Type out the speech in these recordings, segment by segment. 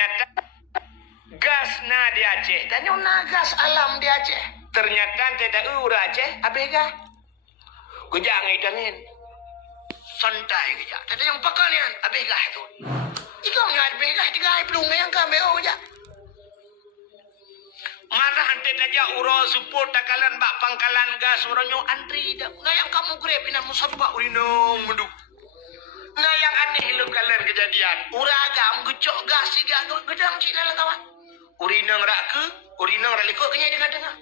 ternyata gas na di Aceh. Tanya na gas alam di Aceh. Ternyata tidak ura Aceh, abega. Kejak ngidangin. Santai kejak. Tadi yang pakalian, abega itu. Ikaw nga abega, tiga belum yang kami aja. Mana hante aja uro support takalan bak pangkalan gas orangnya antri dah. Ngayang kamu grab ina musabba urinong menduk. Ngayang aneh lu kalian kejadian. Uragam gecok gas siga gedang cina lah kawan. Urinong raku, urinong raliko kenya dengar-dengar.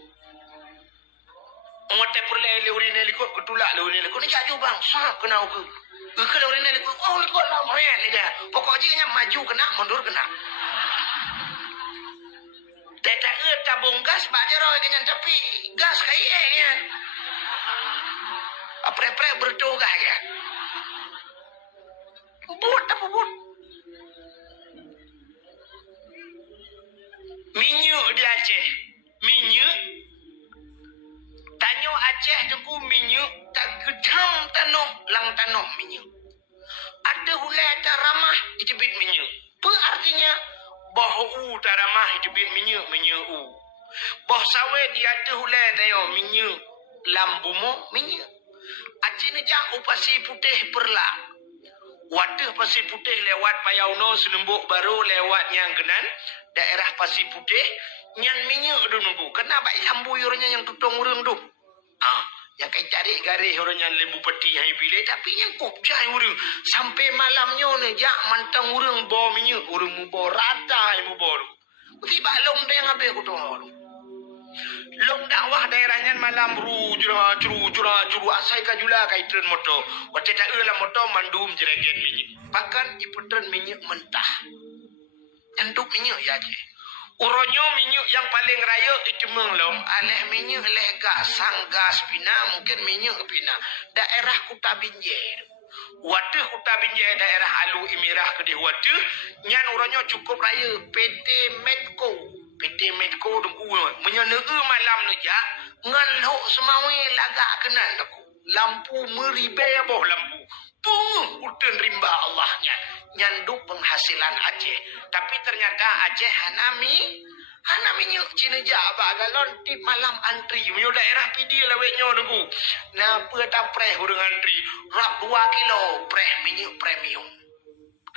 Ngote perle le urinong liko ketulak le urinong liko ni jaju bang. Sap kena aku. Kalau urinong liko oh liko lah moya lega. Pokoknya maju kena mundur kena. Tidak tabung gas bajar orang dengan tapi gas kayak ya. Apa-apa bertugah ya. But apa but? Minyak di Aceh, minyak. Tanyo Aceh tu minyak tak gedam tanah lang tanah minyak. Ada hulai ada ramah itu bit minyak. Apa artinya? Bahu taramah hidupin minyak u. Bah sawit dia ada hulai tayo minyak lambumo minyak. Aji ni jak upasi putih perla. Wadah pasir putih lewat Payauno Senembuk baru lewat yang genan daerah pasir putih nyan minyak tu nunggu. Kenapa lambu orangnya yang tutong urang tu? Yang kait tarik garis orangnya lembu peti yang pilih tapi yang kopjai urang sampai malamnya ni jak mantang urang bawa minyak urang mu bawa rata mu bawa. Tiba long dia ngabe ku tu. Long dakwah daerahnya malam curu asai kajula kaitren moto. Wate tak la moto mandum jeregen minyak. Pakan iputren minyak mentah. Enduk minyak ya je. Uronyo minyak yang paling raya itu menglong aleh minyak leh sang gas pina mungkin minyak pina daerah Kuta Binjai. Wadah Kuta Binjai daerah Alu Imirah ke di wadah nyan uronyo cukup raya PT Medco dengku menyenegu malam neja ngan lok semawi lagak kenan aku lampu meribe boh lampu punguh uten rimba Allahnya nyanduk penghasilan Aceh tapi ternyata Aceh hanami nyuk cineja bagalon tip malam antri menyo daerah pidi laweknya nunggu na peta preh urang antri rap 2 kilo preh minyak premium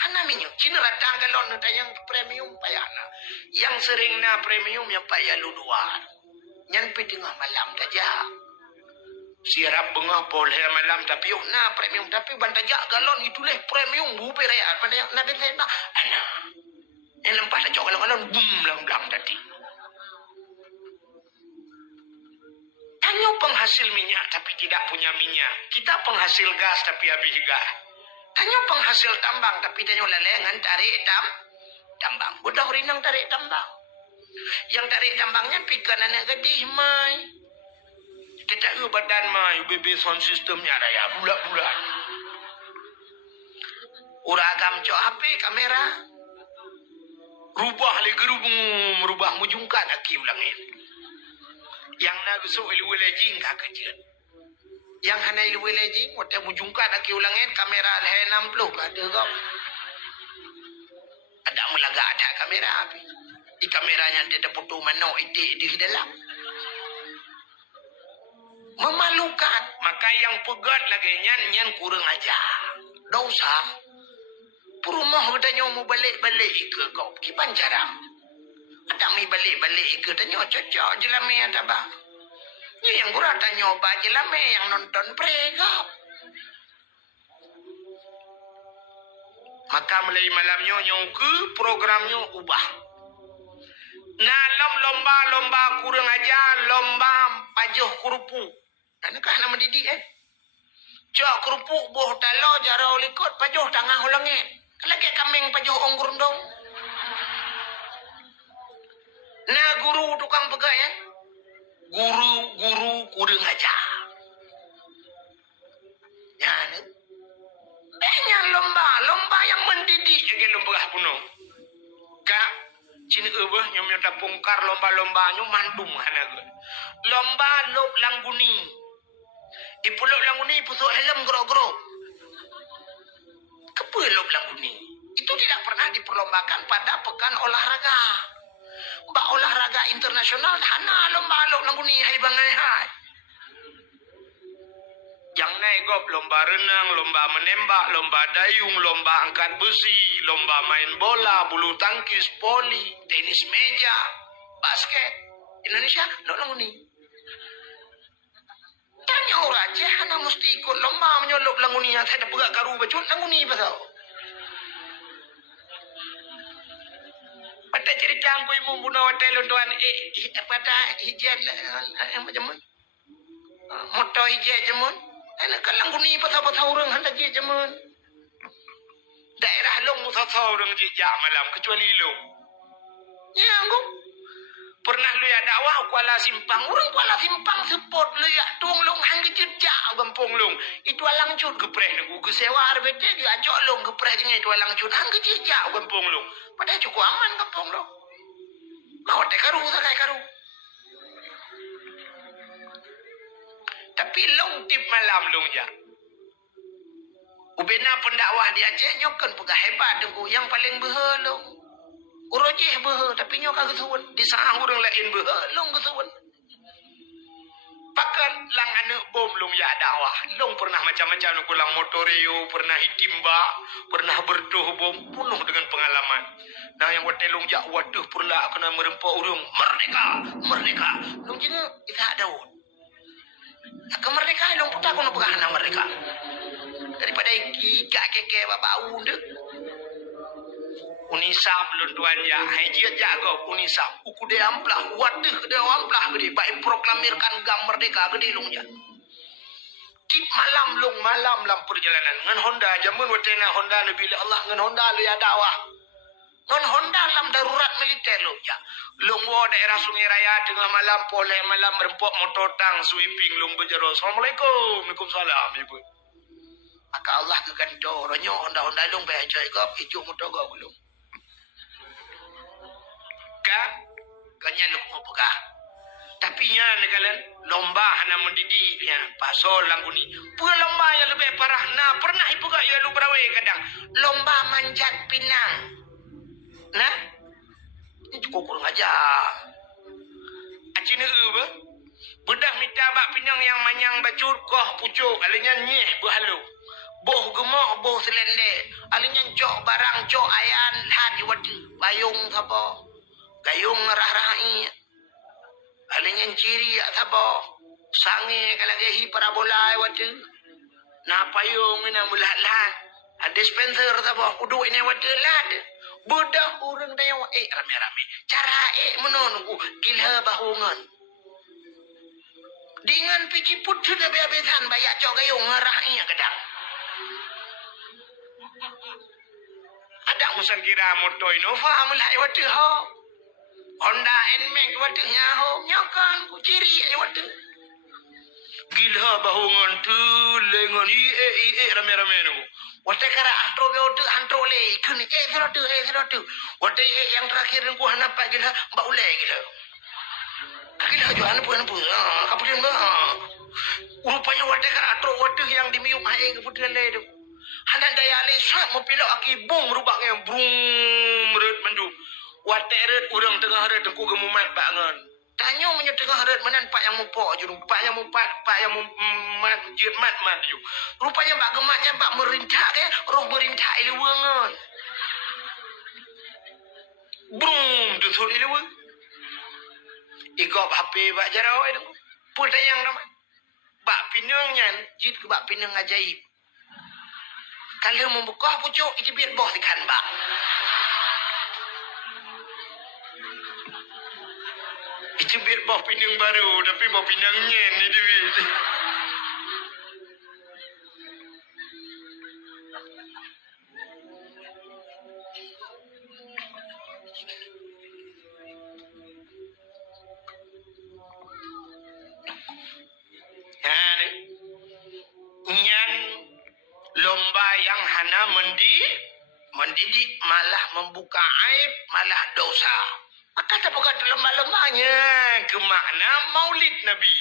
hanami nyuk cina ratang galon tayang premium payana yang sering na premium yang payah luar nyan pi tengah malam saja siarap bengah boleh malam tapi yuk na premium tapi bantajak galon itulah premium bupe raya pada yang nabi saya ana yang lempah tak galon bum lang tadi tanya penghasil minyak tapi tidak punya minyak kita penghasil gas tapi habis gas tanya penghasil tambang tapi tanya lelengan tarik tambang udah rinang tarik tambang yang tarik tambangnya pikan anak gedih mai tidak badan mai UBB sound systemnya raya bulat-bulat uragam cok HP kamera rubah le gerubung merubah mujungkan aki ulangin yang nagusu ilwelejing kakejen yang hana ilwelejing wate mujungkan aki ulangin kamera le 60 ada kau ada melaga ada kamera api di kameranya ada foto mano ide di dalam memalukan maka yang pegat lagi nyan kurang aja dosa perumah katanya mau balik ke kau kipan jarang ada mi balik ke tanya cocok jelame ada bang ni yang kurang tanya ba jelame yang nonton pregap maka mulai malamnya nyong ke programnya ubah nah lomba kurang aja lomba pajuh kerupuk dan kah nama didik cok kerupuk boh talo jaro likut pajuh tangah ulangin lagi kambing pajuh onggur dong nah guru tukang pegang guru kurang aja ya banyak lomba yang mendidik lagi lomba puno kak cini ubah nyom yang pungkar lomba nyu mandum hanaga lomba lop langguni ipulok langguni puso helm gro-gro kepe lop langguni itu tidak pernah diperlombakan pada pekan olahraga. Mbak olahraga internasional hana lomba alok languni hai bangai hai. Yang naik lomba renang, lomba menembak, lomba dayung, lomba angkat besi, lomba main bola, bulu tangkis, voli, tenis meja, basket. Indonesia lo languni. Tanya orang Aceh hana mesti ikut lomba menyolok languni yang saya pegak karu bacun languni pasal. Pada cerita angku imu bunuh hotel tuan pada hijau macam mana? Motor hijau jemun. Anak kalang guni pasal-pasal orang hendak je jemun. Daerah long pasal orang je malam kecuali long. Ya angku. Pernah lu ya dakwah Kuala Simpang. Orang Kuala Simpang support lu ya tuang long hang kejejak gampung long. Itu alang cut gepreh nak ku sewa arbete dia ajak long gepreh dengan itu alang cut hang kejejak gampung long. Padahal cukup aman gampung long. Mau te karu sakai karu. Tapi long tip malam long ya. Ubena pendakwah di Aceh nyokan pegah hebat dengku yang paling behelong. Urojeh beh tapi nyok kagak suwen di saah orang lain beh long kesuwen. Pakan lang anak bom long ya dakwah. Long pernah macam-macam nak ulang motoreo, pernah hitimba, pernah bertuh bom penuh dengan pengalaman. Nah yang watelong jak waduh pula kena merempak urung merdeka, merdeka. Long jenga kita daun. Kemerdekaan long putar kono pegahana merdeka. Daripada gak keke babau dek. Unisam lunduan ya hajiat jaga unisam uku de amplah waduh de amplah gede baik proklamirkan gam merdeka gede lungnya tip malam lam perjalanan ngan Honda jamun watena Honda nabi Allah ngan Honda lu ya dakwah ngan Honda lam darurat militer lu ya lung wo daerah Sungai Raya tengah malam pole malam rempok motor tang sweeping lung bejaro assalamualaikum waalaikumsalam ibu maka Allah kegando ronyo Honda lung be aja gop ijuk motor gop lung kanya lu mau pegah tapi nya negalan lomba hana mendidik ya pasol languni pun lomba yang lebih parah nah pernah ibu gak ya lu berawe kadang lomba manjat pinang nah ini cukup kurang aja acina be bedah minta bak pinang yang manyang bacur koh pucuk alinya nyeh berhalu boh gemok boh selende alinya jok barang jok ayan hadi wadi bayung sapa gayung rah-rahi alinya ciri ya sabo sange kalagi parabola watu na payung ina mulat-lat dispenser sabo udu ini watu lad budak urang dayo rame-rame cara menonku gila bahungan dengan pici putih na bebesan bayak cok gayung rahi kadang ada musang kira moto Innova mulai watu ho Honda Nmax waduh nyaho nyokan ku ciri waduh gila bahungan tu lengan rame-rame nunggu waduh kara antro be waduh antro le kini serotu waduh yang terakhir nunggu hanapa gila mbak ule gila gila jo anu kaputin ba rupanya waduh kara antro waduh yang dimiuk ae keputin le tu hanan daya le sak mopilok aki bung rubangnya brum red mandu wateret urang tengah harat ku gemumat bangun tanyo menye tengah harat menan pak yang mupok jurung pak yang mat jit mat ju rupanya bak gematnya bak merintah ke roh merintah ile wengon brum dutur ile weng igop HP bak jarau itu putayang nama bak pinangnya jit ke bak pinang ajaib kalau membuka pucuk itu biar boh ikan bak itu biar bawa pinang baru tapi bawa pinangnya ni duit nyan lomba yang hana mendidik malah membuka aib malah dosa maka tak bukan lomba-lombanya ke makna maulid Nabi.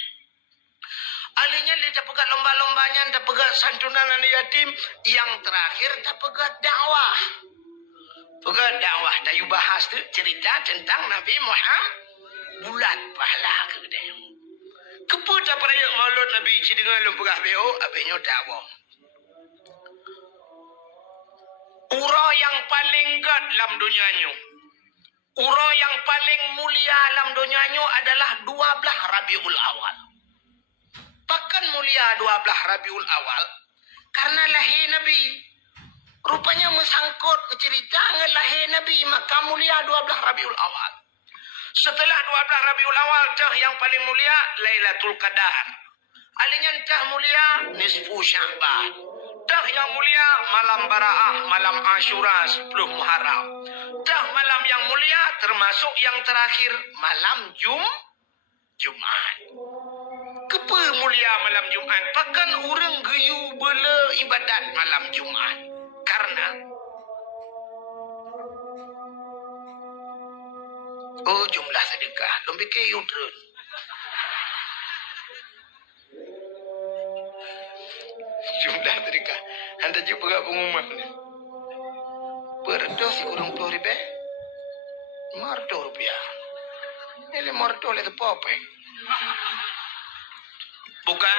Alinya dia tak pegat lomba-lombanya, tak pegat santunan anak yatim. Yang terakhir tak pegat dakwah. Pokok dakwah tayu bahas tu cerita tentang Nabi Muhammad bulat pahala ke kedai. Keput apa raya maulud Nabi cidengan lumpugah BO abihnya dakwah. Ura yang paling gad dalam dunianya. Ura yang paling mulia dalam dunianya adalah 12 Rabiul Awal. Pakan mulia 12 Rabiul Awal karena lahir Nabi. Rupanya mesangkut ke cerita lahir Nabi, maka mulia 12 Rabiul Awal. Setelah 12 Rabiul Awal dah yang paling mulia Lailatul Qadar. Alinya dah mulia nisfu Sya'ban. Dah yang mulia malam Baraah, malam Ashura 10 Muharram. Dah malam yang mulia termasuk yang terakhir malam Jumat. Kepa mulia malam Jumat? Pakan orang geyu bela ibadat malam Jumat. Karena jumlah sedekah. Lu fikir yudrun. Jumlah sedekah. Anda jumpa kat pengumuman ni. Berdoh si kurang 10 ribu. Rp500. Ini Rp500 oleh terpopeng. Bukan.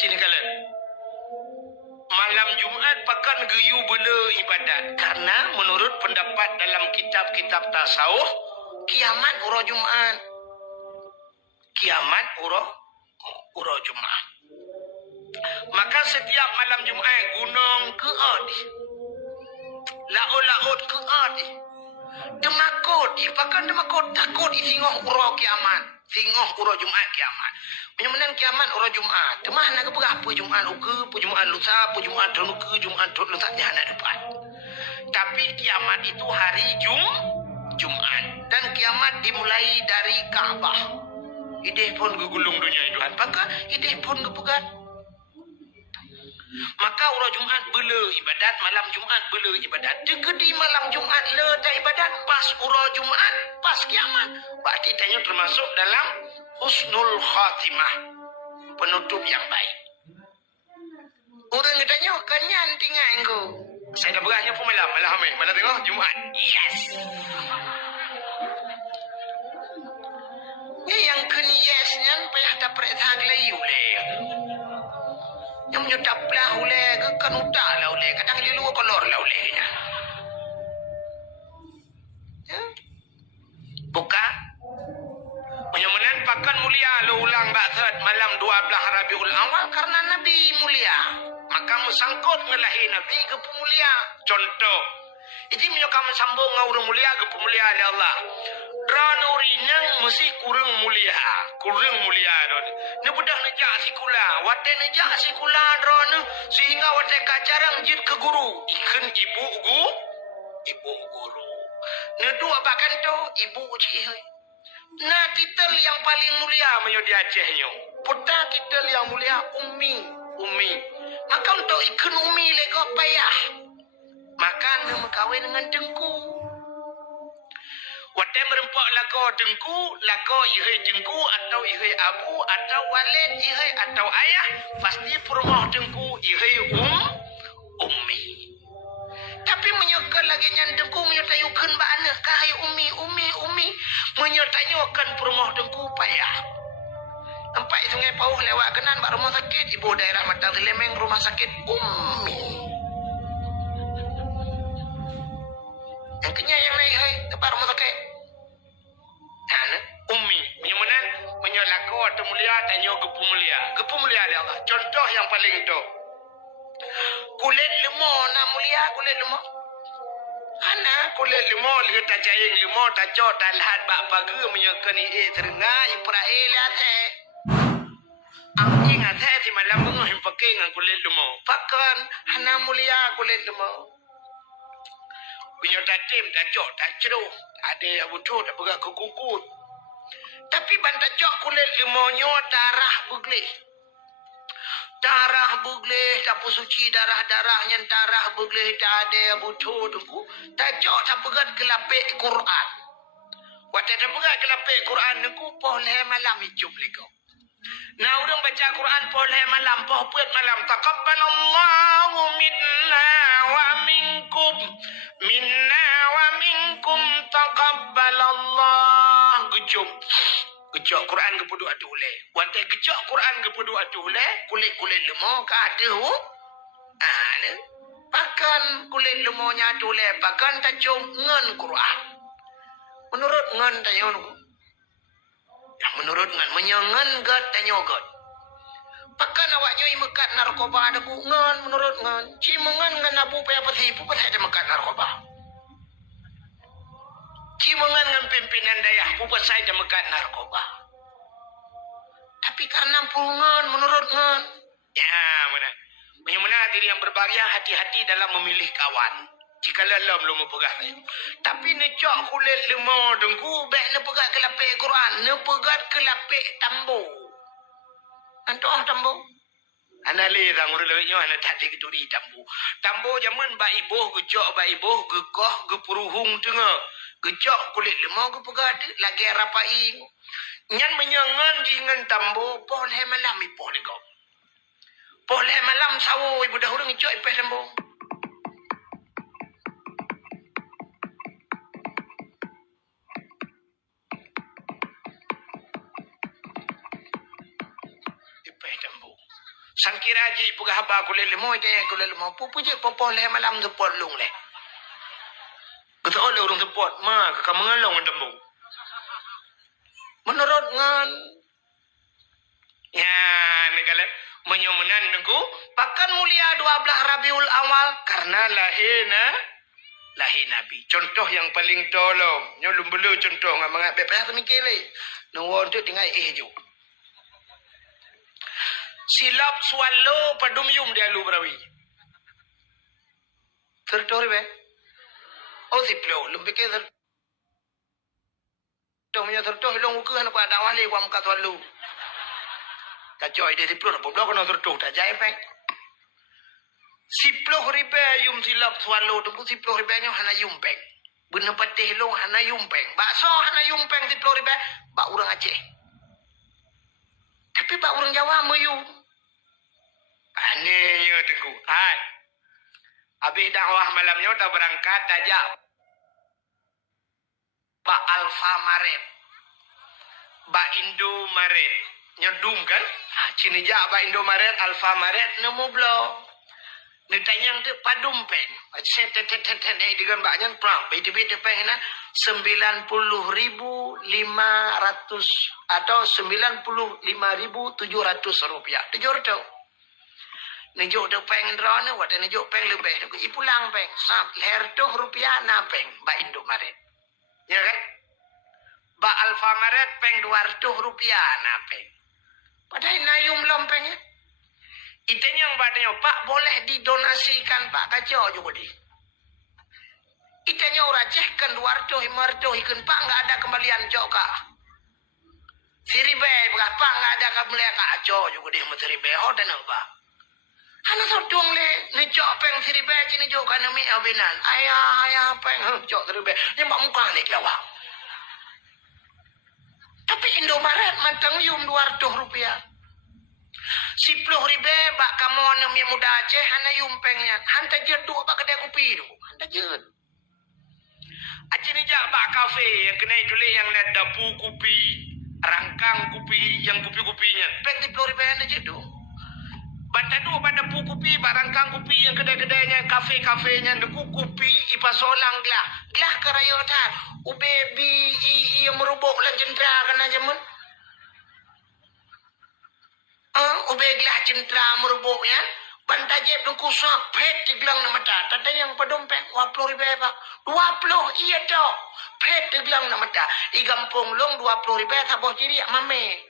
Sini kalian. Malam Jumat pakan geyu bela ibadat. Karena menurut pendapat dalam kitab-kitab tasawuf, kiamat urah Jumat. Kiamat urah Jumat. Maka setiap malam Jumat gunung ke adi. Laut-laut ke adi. Demakut di pakan demakut takut isingoh urah kiamat. Singoh urah Jumat kiamat. Menyamanan kiamat urah Jumat. Temah nak berapa Jumat uke, Jumat lusa, Jumat tahun uke, Jumat tahun lusa jangan depan. Tapi kiamat itu hari Jumat dan kiamat dimulai dari Kaabah. Ide pun gegulung dunia itu kan. Maka ide pun gepegat. Maka urah Jumat bela ibadat, malam Jumat bela ibadat. Jegedi malam Jumat le dah ibadat, pas urah Jumat, pas kiamat. Berarti tanya termasuk dalam husnul khatimah, penutup yang baik. Orang tanya, kanyan tinggal engkau. Saya dah berahnya pun malam tengok Jumat. Yes. Ni yang kena yesnya payah dapat tag layu le. Yang menyutap lah oleh ke kan udah lah oleh. Kadang lilu kolor lah oleh. Ya. Buka. Menyamanan pakan mulia lo ulang bakat malam 12 Rabiul Awal karena Nabi mulia. Maka musangkut ngelahi Nabi ke pemulia. Contoh. Ini menyokam sambung ngau mulia ke pemulia oleh Allah. Drana rinang mesti kurang mulia. Kurang mulia. Ni budak nejak sikula. Wadah nejak sikula drana. Sehingga wadah kacarang jid ke guru. Ikan ibu guru. Nedu apakan tu? Ibu cihai. Nah titel yang paling mulia menyodi Acehnya. Putra titel yang mulia Umi. Maka untuk ikan Umi lego payah. Makan nama kahwin dengan Dengku. Wadah merempak lako Dengku, lako ihai Dengku atau ihai abu atau walid ihai atau ayah. Pasti perumah Dengku ihai Umi. Tapi menyokal lagi yang Dengku menyotayukan ba'ana kahai Umi. Menyotayukan perumah Dengku payah. Nampak sungai Pauh lewat kenan bak rumah sakit. Ibu daerah Matang Selemeng rumah sakit Umi. Yang kenya yang naik hai tempat rumah sakit. Umi. Menyamanan menyolako atau mulia tanya gepu mulia. Gepu mulia Allah. Contoh yang paling itu. Kulit lemah nak mulia kulit lemah. Ana kulit lemah lihat tak caing lemah tak cot tak lahat bak pagi menyakan terengai Israel lihat Anjing ada di malam menguhim pakai dengan kulit lemah. Pakan ana mulia kulit lemah. Punya tatim tak cok tak ceruh. Ada butuh tak berat ke kukut. Tapi bantak cok kulit lemahnya darah beglih. Darah beglih, tak suci darah-darahnya darah beglih, tak ada butuh tunggu. Tak cok tak berat kelapik Quran. Waktu tak berat kelapik Quran tunggu, boleh malam hijau lekau. Nah, orang baca Quran boleh malam, pohon malam. Taqabbalallahu minna wa minkum. Minna wa minkum taqabbalallah. Gejok. Gejok Quran ke pudu atu oleh. Watai gejok Quran ke pudu atu oleh. Kulit-kulit lemah ke ada. Ni. Pakan kulit lemahnya atu oleh. Pakan tajung ngan Quran. Menurut ngan tanya nunggu. Yang menurut ngan menyangan gat tanya gat. Pakan awaknya mekat narkoba ada ku ngan menurut ngan. Cimengan ngan abu paya peti pu pasal ada mekat narkoba. Cimengan ngan pimpinan dayah pu pasal ada mekat narkoba. Tapi karena pungan menurut ngan. Ya mana. Mana diri yang berbahagia hati-hati dalam memilih kawan. Jika lalam lu mempegah saya. Tapi necok kulit lemah dengku. Baik ne pegat ke lapik Quran. Ne pegat ke lapik tambu. Antuk tambu. Anak le tang urut-urutnya anak tak diketuri tambu. Tambu zaman bak ibuh gejok bak ibuh gekoh gepuruhung tengah. Gejok kulit lemah ke pegat lagi rapai. Nyan menyangan jingan tambu. Boleh malam ipoh dego. Boleh malam sawo ibu dahulu ngecok ipeh tambu. Sangkiraji pugah haba kulit lemah je kulit lemah pupu je popo leh malam support lung leh. Betul le urang support ma ka mengalong tembu. Menurut ngan ya negala menyumunan nengku bahkan mulia 12 Rabiul Awal karena lahir Nabi. Contoh yang paling tolong nyolum belu contoh ngam ngap payah mikir le. Nunggu tu tinggal ju. Silap swallow padum yum dia lu brawi. Tertori be. Oh siplo lumpi ke ter. Tomnya tertoh long ukuran apa ada wali wa muka swallow. Kacoi dia siplo apa blok no tertoh tak jai pe. Siplo ribe yum silap swallow tu siplo ribe nyo hana yum peng. Bener patih long hana yum peng. Bakso hana yum peng siplo ribe bak urang Aceh. Tapi bak urang Jawa moyu. Anehnya tengku. Hai. Habis dakwah malamnya udah berangkat tajak Pak Alfa Maret. Pak Indo Maret. Nyedum kan? Cini jak Pak Indo Maret, Alfa Maret nemu blok. Nitanyang tu padum pen. Dengan baknya perang. Beda-beda pen na 90.500 atau 95.700 rupiah. Tujur tu. Nejuk tu peng drone, wadah nejuk peng lebih. Ipulang peng. Sap leher tu rupiah na peng. Ba Indo Maret. Ya kan? Ba Alfa Maret peng 200 rupiah na peng. Padahal nayum lompeng ya. Itanya yang badanya, Pak boleh didonasikan Pak kacau juga di. Itanya orang cehkan 200, 500 ikan Pak nggak ada kembalian juga. Siribe, Pak nggak ada kembalian kacau juga di siribe. Oh dan apa? Anak sodong le, ni cok peng siribe cini juga nami awinan. Ayah peng cok siribe. Ni mak muka ni kelawak. Tapi Indomaret mantang yum 200 rupiah. 10 ribe bak kamu nami muda Aceh hana yumpengnya. Hanta jed dua bak kedai kopi tu. Hanta jed. Aceh ni jak bak kafe yang kena tulis yang nak dapu kopi, rangkang kopi, yang kopi-kopinya. Peng 10 ribe hanta jed tu. Bata dua pada pu kopi, bak rangkang kopi yang kedai-kedainya, kafe-kafenya, deku kopi, ipa solang gelah. Gelah keraya tak. Ubebi yang merubuk lan jendera kan aja mun. Ubeglah centra merubuknya. Bantajib nungku pet di gelang nama tak. Tanda yang pedompeng 20 ribu pak. 20 iya dok. Pet di gelang nama tak. I gampung long 20 ribu saboh ciri mame.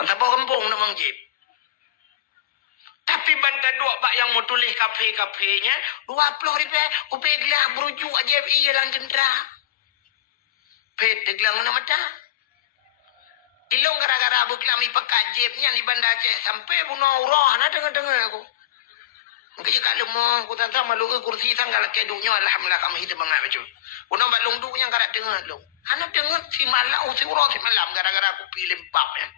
Saboh kampung namang jib. Tapi banta dua pak yang mau tulis kafe-kafenya 20 ribu. Ubeglah berujuk aja iya lang centra. Pet di gelang nama tak. Ilong gara-gara buklami pekat jibnya di Banda Aceh sampai bunuh urah na dengar-dengar aku. Mungkin jika lemah aku tak tahu malu kursi tanggal keduknya alhamdulillah kami hidup bangat macam. Bunuh balung duknya karak dengar lu. Hana dengar si malau si urang si malam gara-gara aku pilih papnya.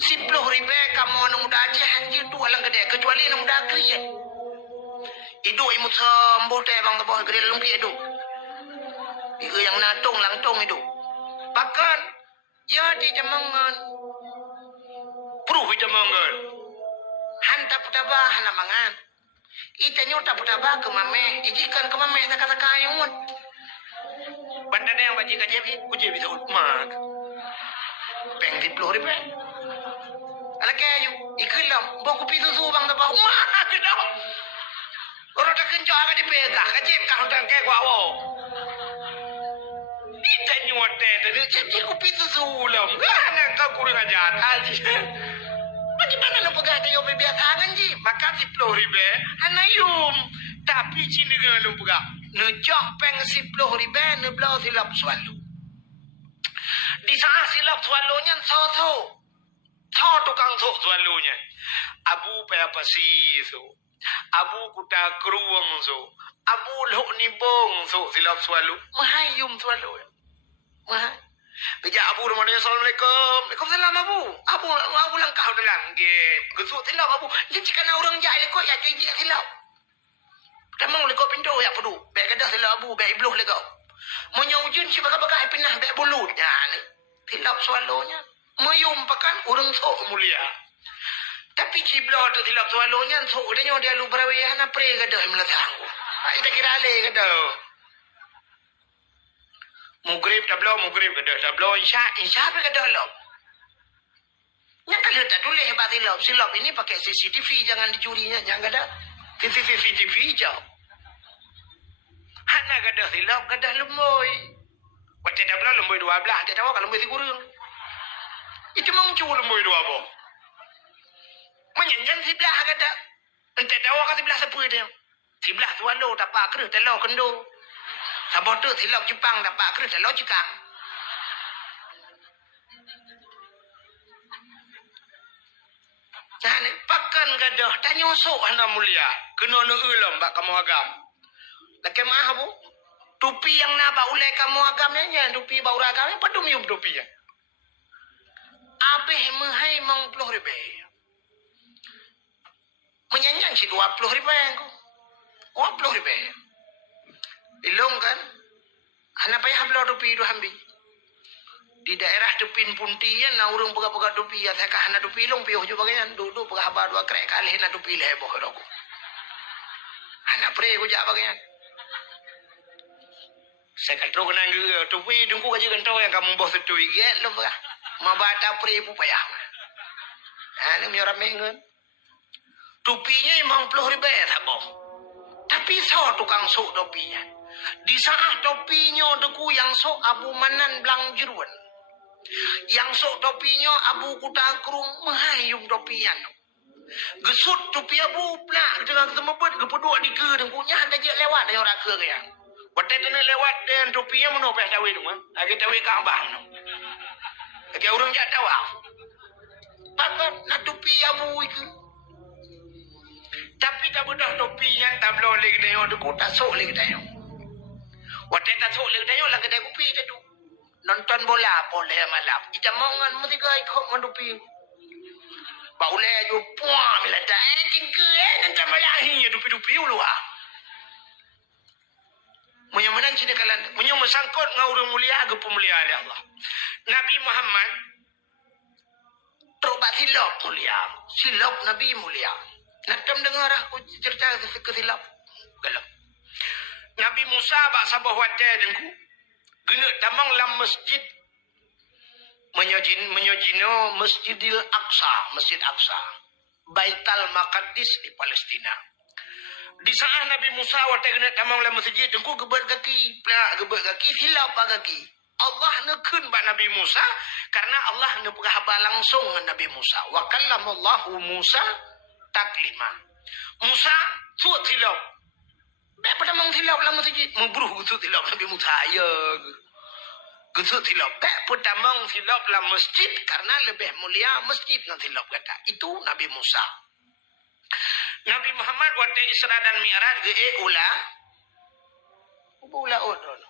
10 ribu kamu anak muda aja anjir tu alang gede kecuali anak muda kriya. Idu imut sembuh deh bang tebah gede lalu kriya idu. Idu yang natung langtung idu. Bahkan ya di jamangan pruh di jamangan. Hanta putaba hana mangan. Itanya tak putaba ke mame. Ijikan ke mame tak kayun. Banda yang bagi kajebi uji bisa utmak. Peng 10 ribu. Ala kayu ikilam baku pitu subang da bahu mah kita orang tak kencang agak dipegah kajib kah hutan kayak gua wo kita nyote tadi jadi ku pitu sulam gana kau kurang ajar aja bagaimana lu pegah tayo biasa anji makan 10 ribu anayum tapi cini dengan lu pegah nejak peng 10 ribu neblau silap selalu di saat silap selalunya so Tho tukang sok selalunya. Abu paya pasi so. Abu kuta keruang so. Abu lok nibong so silap selalu. Mahayum selalu. Mahai. Bija Abu rumahnya Assalamualaikum. Waalaikumsalam Abu. Abu langkah dalam. Gesuk silap Abu. Dia jika orang jahil kau ya jadi silap. Tamang lekau pintu ya pedu. Baik ada silap Abu. Baik beluh lekau. Menyawujun si bagai-bagai pindah baik bulut. Ya ni. Silap selalunya. Mayumpakan orang sok mulia. Tapi cibla tu silap selalunya sok udahnya dia lu berawiah na pre kada melatang. Ai tak kira le kada. Mugrib kada tablo insya pe kada lo. Yang kalau tak boleh hebat silap ini pakai CCTV jangan dicurinya jangan kada. CCTV jauh. Hana kada silap kada lemoy. Baca tablo lemoy 12 tak tahu kalau lemoy kurang. Itu muncul lemui dua boh. Menyanyian sebelah kata. Entah tahu kan sebelah sepuluh dia. Sebelah tuan lo tak pak kerja tak lo kendo. Sabot tu silap Jepang tak pak kerja tak lo Jepang. Jangan pakan gadah. Tanya usuk anda mulia. Kena lu ulam bak kamu agam. Lagi mah bu. Tupi yang nabak ulai kamu agamnya. Tupi bau ragamnya. Padum yub tupi ya. Abeh mahai mang 10 ribu. Menyanyian si 20 ribu aku. 20 ribu. Ilong kan. Hana payah belau dupi itu hambi. Di daerah Dupin Puntian na urung pega-pega dupi ya saya hana dupi ilong piuh juga bagian duduk pega haba dua krek kali hana dupi leboh aku. Hana pre ku jak bagian. Saya kata kena dupi dungku aja kentau yang kamu bos tu iget lo pega. Mabata pribu payah. Ini miara mengen. Tupinya emang 10 ribu sabo. Tapi so tukang sok topinya. Di saat topinya deku yang sok Abu Manan belang jeruan. Yang sok topinya Abu Kutakrung menghayung topinya. Gesut topi Abu pelak dengan tempat kepedua di ke dengkunya ada je lewat dari orang ke kaya. Waktu itu lewat dengan topinya menopeh tahu itu mah. Lagi tahu ke abang. Lagi orang jak tahu. Pakat nak topi Abu itu. Tapi tak bedah topinya tak boleh kita yang deku tak sok lagi kita yang. Waktu tak sok lagi kita yang lagi kita kopi itu. Nonton bola boleh malam. Kita mau ngan mesti kau ikut mendupi. Boleh aja puan melada jingke nanti malahi dupi-dupi ulu ah. Menyamanan sini kalian, menyamah sangkut ngau mulia ke pemulia oleh Allah. Nabi Muhammad terobat silap mulia, silap Nabi mulia. Nakam dengar aku cerita kesilap galam. Nabi Musa bak sabah wadah dengku, guna tamang lam masjid menyojino Masjidil Aqsa, Masjid Aqsa, Baitul Maqdis di Palestina. Di saat Nabi Musa wadah guna tamang lam masjid dengku geber kaki silap kaki. Allah nekun bak Nabi Musa karena Allah nepegah haba langsung dengan Nabi Musa. Wa kallamallahu Musa taklima. Musa suat silap. Baik pada mang silap lah masjid. Membruh gusut silap Nabi Musa. Ya. Gusut silap. Baik pada mang silap lah masjid karena lebih mulia masjid dengan silap kata. Itu Nabi Musa. Nabi Muhammad waktu Isra dan Mi'raj ge ula Pula odon.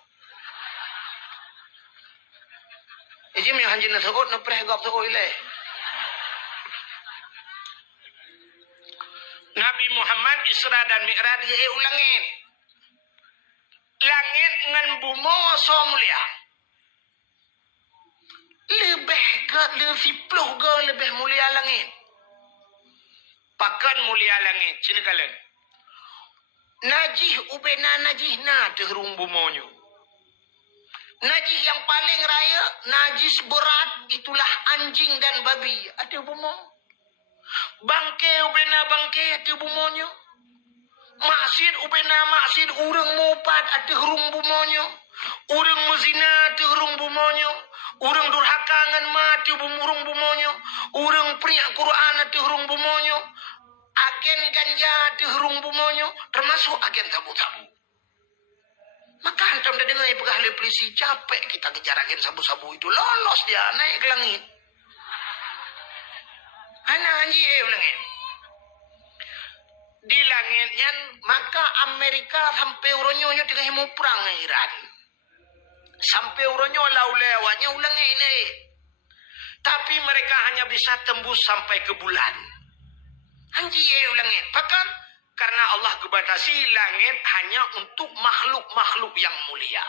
Ijim yang hanjin na saot na prehgap sa oile. Nabi Muhammad Isra dan Mi'raj dia ulangin. Langit ngan bumi so mulia. Lebih lebih mulia langit. Pakan mulia langit. Sini kalian. Najih ubena najih na terung bumonyo. Najis yang paling raya, najis berat, itulah anjing dan babi. Ada bumo. Bangke ubena bangke, ada bumonyo. Maksud ubena maksud, urang mopat, ada hurung bumonyo. Urang mezina, ada hurung bumonyo. Urang durhaka ngan ma, ada hurung bumonyo. Urang pria Quran, ada hurung bumonyo. Agen ganja, ada hurung bumonyo. Termasuk agen tabu-tabu. Maka antum dah dengar pegawai polisi capek kita kejar agen sabu-sabu itu, lolos dia naik ke langit. Hanya anji langit. Di langitnya maka Amerika sampai uronyonya tengah mau perang Iran. Sampai uronyo lewatnya ulang ini. Tapi mereka hanya bisa tembus sampai ke bulan. Anji langit. Bahkan karena Allah kebatasi langit hanya untuk makhluk-makhluk yang mulia.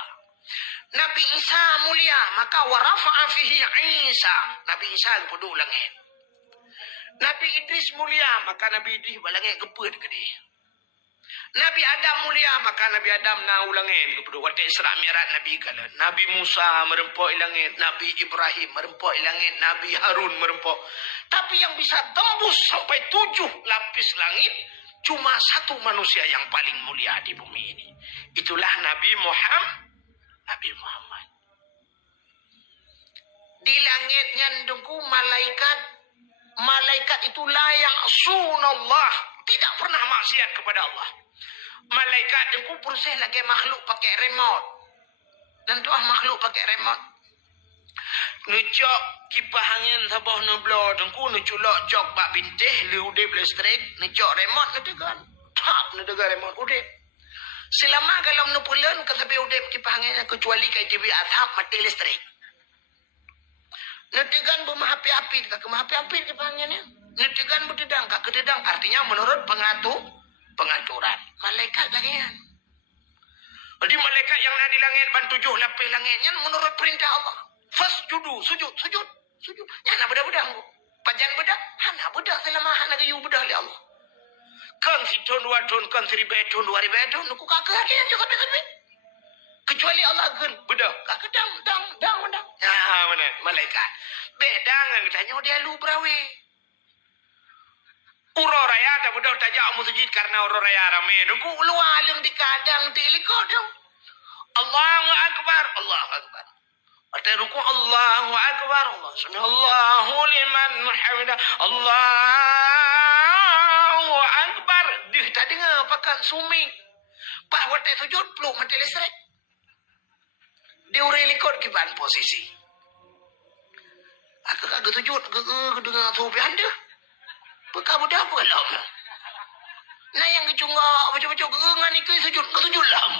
Nabi Isa mulia, maka warafa'a fihi Isa. Nabi Isa kepada langit. Nabi Idris mulia, maka Nabi Idris balangit keput ke dia. Nabi Adam mulia, maka Nabi Adam na ulangin kepada waktu Isra Mi'raj Nabi kala. Nabi Musa merempok langit, Nabi Ibrahim merempok langit, Nabi Harun merempok. Tapi yang bisa tembus sampai 7 lapis langit cuma satu manusia yang paling mulia di bumi ini. Itulah Nabi Muhammad. Di langitnya dengku malaikat itu layak sunallah, tidak pernah maksiat kepada Allah. Malaikat dengku proses lagi makhluk pakai remote. Dan tuah makhluk pakai remote. Nucok kipas angin sabah nublo dengku nuculok jok bak bintih liude listrik nucok remote nutegan. Tak nutegan remote ude. Selama kalau nupulen katabe ude kipas angin kecuali kai TV atap mati listrik. Nutegan bemahapi-api kak mahapi-api kipas anginnya. Nutegan butedang kak kededang artinya menurut pengaturan malaikat lagian. Jadi malaikat yang ada di langit ban 7 lapis langitnya menurut perintah Allah. Sujud. Ya nak bedah-bedah. Pajan bedah, hana bedah selama hana kayu bedah li Allah. Kan hitun wadun kan 1000 tahun 2000 tahun nuku kakak lagi yang juga bedah. Kecuali Allah kan bedah. Kakak dang. Ya mana malaikat. Bedang yang ditanya dia lu brawe. Uro raya dah bedah tajak masjid karena uro raya rame. Nuku lu aling di kadang tiliko dong. Allahu akbar. Pada ruku Allahu akbar. Allahu liman hamidah. Allahu akbar. Dia tak dengar pakai sumi. Pak waktu sujud peluk mati listrik. Dia urai likut kiban posisi. Aku kagak sujud, kagak dengar suami anda. Kamu dah apa lam? Nah yang kecunggak macam-macam ngani ke sujud lam.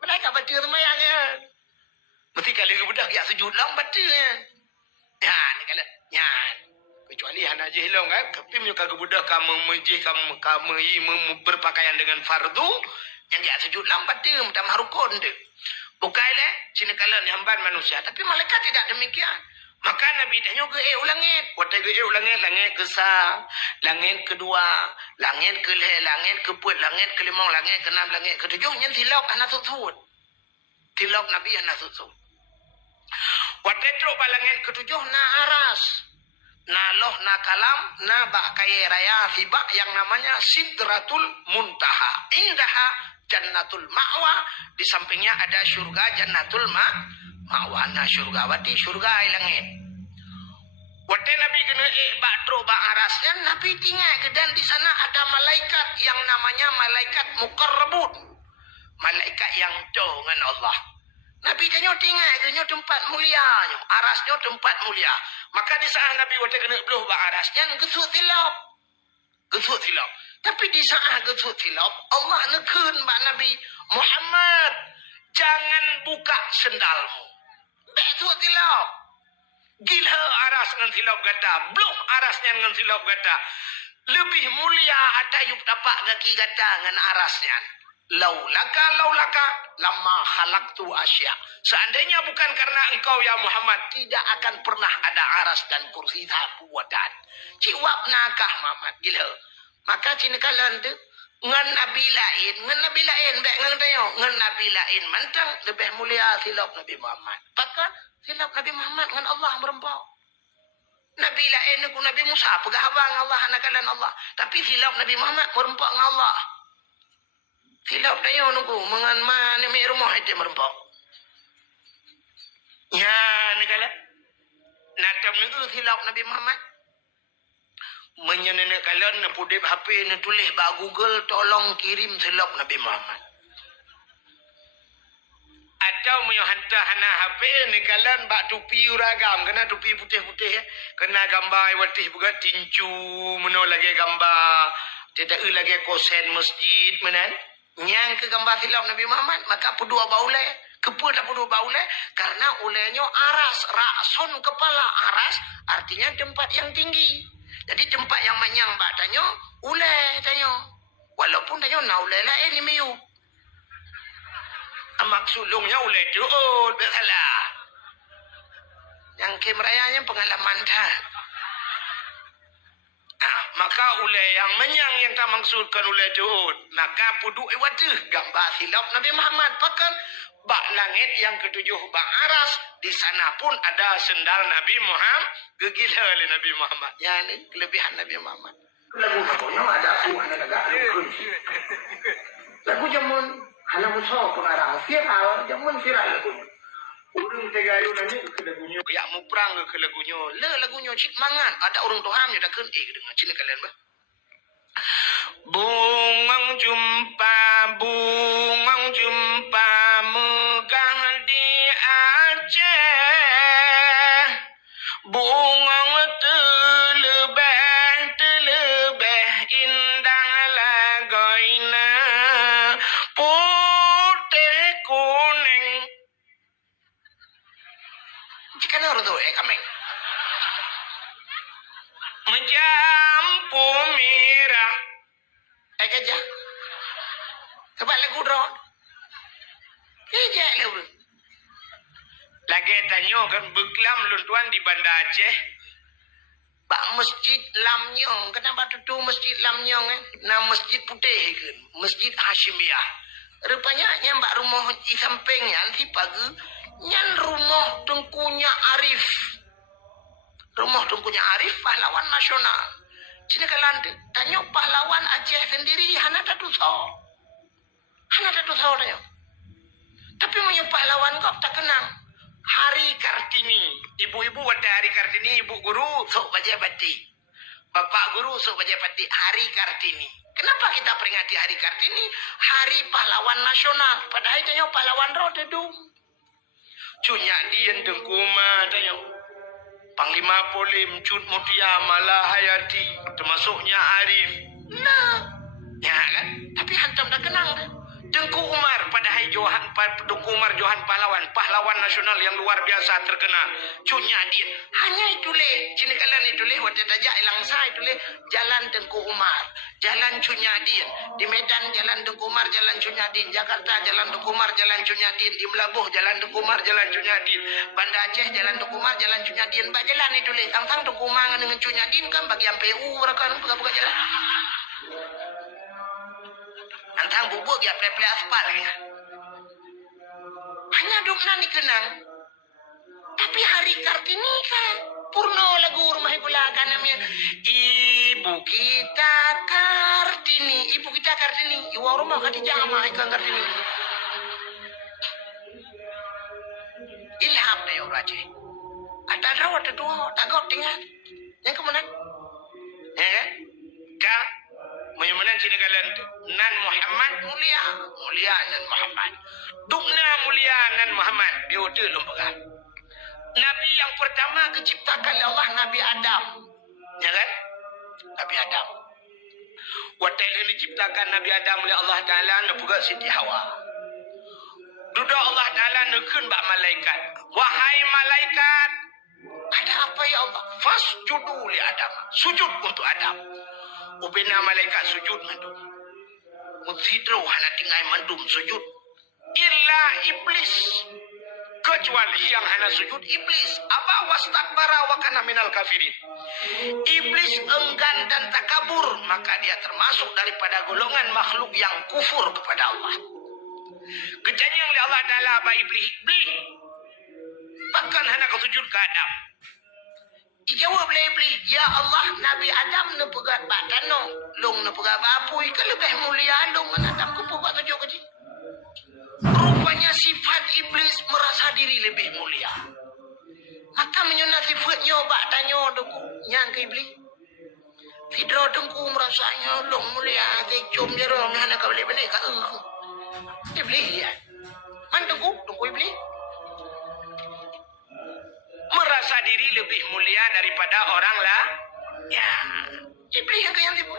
Mereka baca semayang. Mesti kali budak ya sujud lam baca. Ya ni kala. Ya. Kecuali hana je hilang kan. Tapi punya kagak budak kamu menjih kamu berpakaian dengan fardu yang dia sujud lam baca minta marukun dia. Bukan le sini kala ni hamban manusia tapi malaikat tidak demikian. Maka Nabi tanya ke ulangit. Waktu ke ulangit, langit kesal. Langit kedua. Langit kelih, langit keput, langit kelimang, langit keenam, langit ketujuh. Yang tilap anak susun. Tilap Nabi anak susun. Waktu itu langit ketujuh, na aras. Na loh, na kalam, na bak kaya raya hibak yang namanya Sidratul Muntaha. Indaha Jannatul Ma'wa. Di sampingnya ada syurga Jannatul Ma'wa. Na syurgawati, syurga langit. Waktu Nabi kena bakro bak arasnya, Nabi tinggal dan di sana ada malaikat yang namanya malaikat mukarrabun. Malaikat yang jauh dengan Allah. Nabi tanya tinggal tempat mulia, arasnya tempat mulia. Maka di saat Nabi waktu kena beluh bak arasnya, gesuk tilap. Tapi di saat itu tilap, Allah nekun mbak Nabi Muhammad, jangan buka sendalmu. Betul tilap. Gila aras dengan tilap gata, blok arasnya dengan tilap gata. Lebih mulia atayub tapak kaki gata dengan arasnya. Laulaka lama khalaqtu asya. Seandainya bukan karena engkau ya Muhammad, tidak akan pernah ada aras dan kursi buatan. Ciwap nakah Muhammad gila. Maka cina kalian tu ngan nabi lain baik ngan tayo ngan nabi lain mantang lebih mulia silap Nabi Muhammad. Maka silap Nabi Muhammad ngan Allah merempau. Nabi lain ku Nabi Musa pegah abang Allah nakalan Allah. Tapi silap Nabi Muhammad merempau ngan Allah. Silap tayo nuku mengan mana mi rumah itu merempau. Ya nakala. Natam nuku silap Nabi Muhammad. Menyenenek kalian nak pudip HP ni tulis bak Google tolong kirim silap Nabi Muhammad. Atau mau hantar hana HP ni kalian bak tupi uragam kena tupi putih-putih kena gambar watih buka tincu meno lagi gambar tidak lagi kosen masjid menan nyang ke gambar silap Nabi Muhammad maka pedua baule kepu tak pedua baule karena ulenya aras rakson kepala aras artinya tempat yang tinggi. Jadi tempat yang manyang bak tanyo, ulai tanyo. Walaupun tanyo na ulai lah ni miu. Amak sulungnya ulai tu, bersalah. Yang kemerayanya pengalaman dah. Maka ulai yang manyang yang tak maksudkan ulai tu. Maka pudu iwatu gambar silap Nabi Muhammad. Pakan bak langit yang ketujuh bak aras. Di sana pun ada sendal Nabi Muhammad. Gegila oleh Nabi Muhammad. Ya ni kelebihan Nabi Muhammad. Lagu kapunya ada kuat negara. Lagu jamun hana musuh pengarang viral jamun viral lagunya. Urang tegayu nani ke lagunya. Ya mu perang ke lagunya. Le lagunya cik mangan. Ada orang Tuhan yang dah keun dengan cina kalian bah. Bungang jumpa megang di Aceh. Bungang telebeh indah lagoina putih kuning. Jika orang tu kameng. Menjampu merah. Kerja. Sebab lagu drone. Kerja lagu. Lagi tanya kan beklam luntuan di Banda Aceh. Bak masjid Lamnyong. Kenapa tu masjid Lamnyong Nama masjid putih kan. Masjid Hashimiyah. Rupanya yang bak rumah di sampingnya si pagi. Yang rumah Tengkunya Arif. Rumah Tengkunya Arif pahlawan nasional. Cina kalian tanya pahlawan Aceh sendiri hana tak tahu. Hana tak tahu dia. Tapi punya pahlawan kau tak kenang. Hari Kartini. Ibu-ibu ada Hari Kartini, ibu guru sok baca pati. Bapak guru sok baca pati Hari Kartini. Kenapa kita peringati Hari Kartini? Hari pahlawan nasional. Padahal tanya pahlawan roh tedung. Cunya dian dengkuma tanya. Panglima Polim, Cut Mutia, Malahayati, termasuknya Arif. Nah, ya kan? Tapi hantam dah kenang dah. Tengku Umar, padahal Tengku Umar Johan pahlawan nasional yang luar biasa terkenal. Cunya dia. Hanya itu leh. Cina kalian itu leh. Waktu tajak ilang saya itu leh. Jalan Tengku Umar. Jalan Cunya Din. Di Medan Jalan Tengku Umar, Jalan Cunya Din. Jakarta Jalan Tengku Umar, Jalan Cunya Din. Di Melabuh Jalan Tengku Umar, Jalan Cunya Din. Banda Aceh Jalan Tengku Umar, Jalan Cunya Din. Bak jalan itu leh. Tang-tang Tengku Umar dengan Cunya Din kan bagian PU mereka buka-buka jalan. Antang bubuk dia play-play aspal ya. Hanya dukna ni kenang. Tapi Hari Kartini kan purno lagu rumah gula kan namanya Ibu kita Kartini. Ibu kita Kartini. Iwa rumah kan dijang sama ikan Kartini. Ilham dah ya Raja. Ada rawat dua takut tinggal. Yang kemana? Ya kan? Kak Menyumanan cina kalian nan Muhammad mulia nan Muhammad. Dukna mulia nan Muhammad biutu lembaga. Nabi yang pertama diciptakan Allah Nabi Adam. Ya kan? Nabi Adam. Watel ini diciptakan Nabi Adam oleh Allah Ta'ala nepuga Siti Hawa. Duduk Allah Ta'ala nekun bak malaikat. Wahai malaikat, ada apa ya Allah? Fasjudu li Adam. Sujud untuk Adam. Ubina malaikat sujud mandum. Muthidro hana tinggai mandum sujud. Illa iblis. Kecuali yang hana sujud iblis. Aba wastakbara wa kana minal kafirin. Iblis enggan dan takabur, maka dia termasuk daripada golongan makhluk yang kufur kepada Allah. Kejadian oleh Allah Ta'ala apa iblis? Iblis. Bahkan hana kau sujud ke Adam. Dijawab oleh iblis, ya Allah, Nabi Adam ne pegat bak tanah, long ne pegat bapui, ke lebih mulia long ne Adam kupu bak tujuh kecil. Rupanya sifat iblis merasa diri lebih mulia. Maka menyona sifatnya bak tanya dengku, nyang ke iblis. Fidro dengku merasanya long mulia, secum jerong hana ka balik-balik ka engkau. Iblis ya. Man dengku iblis. Merasa diri lebih mulia daripada orang lah. Ya, iblis yang tipu.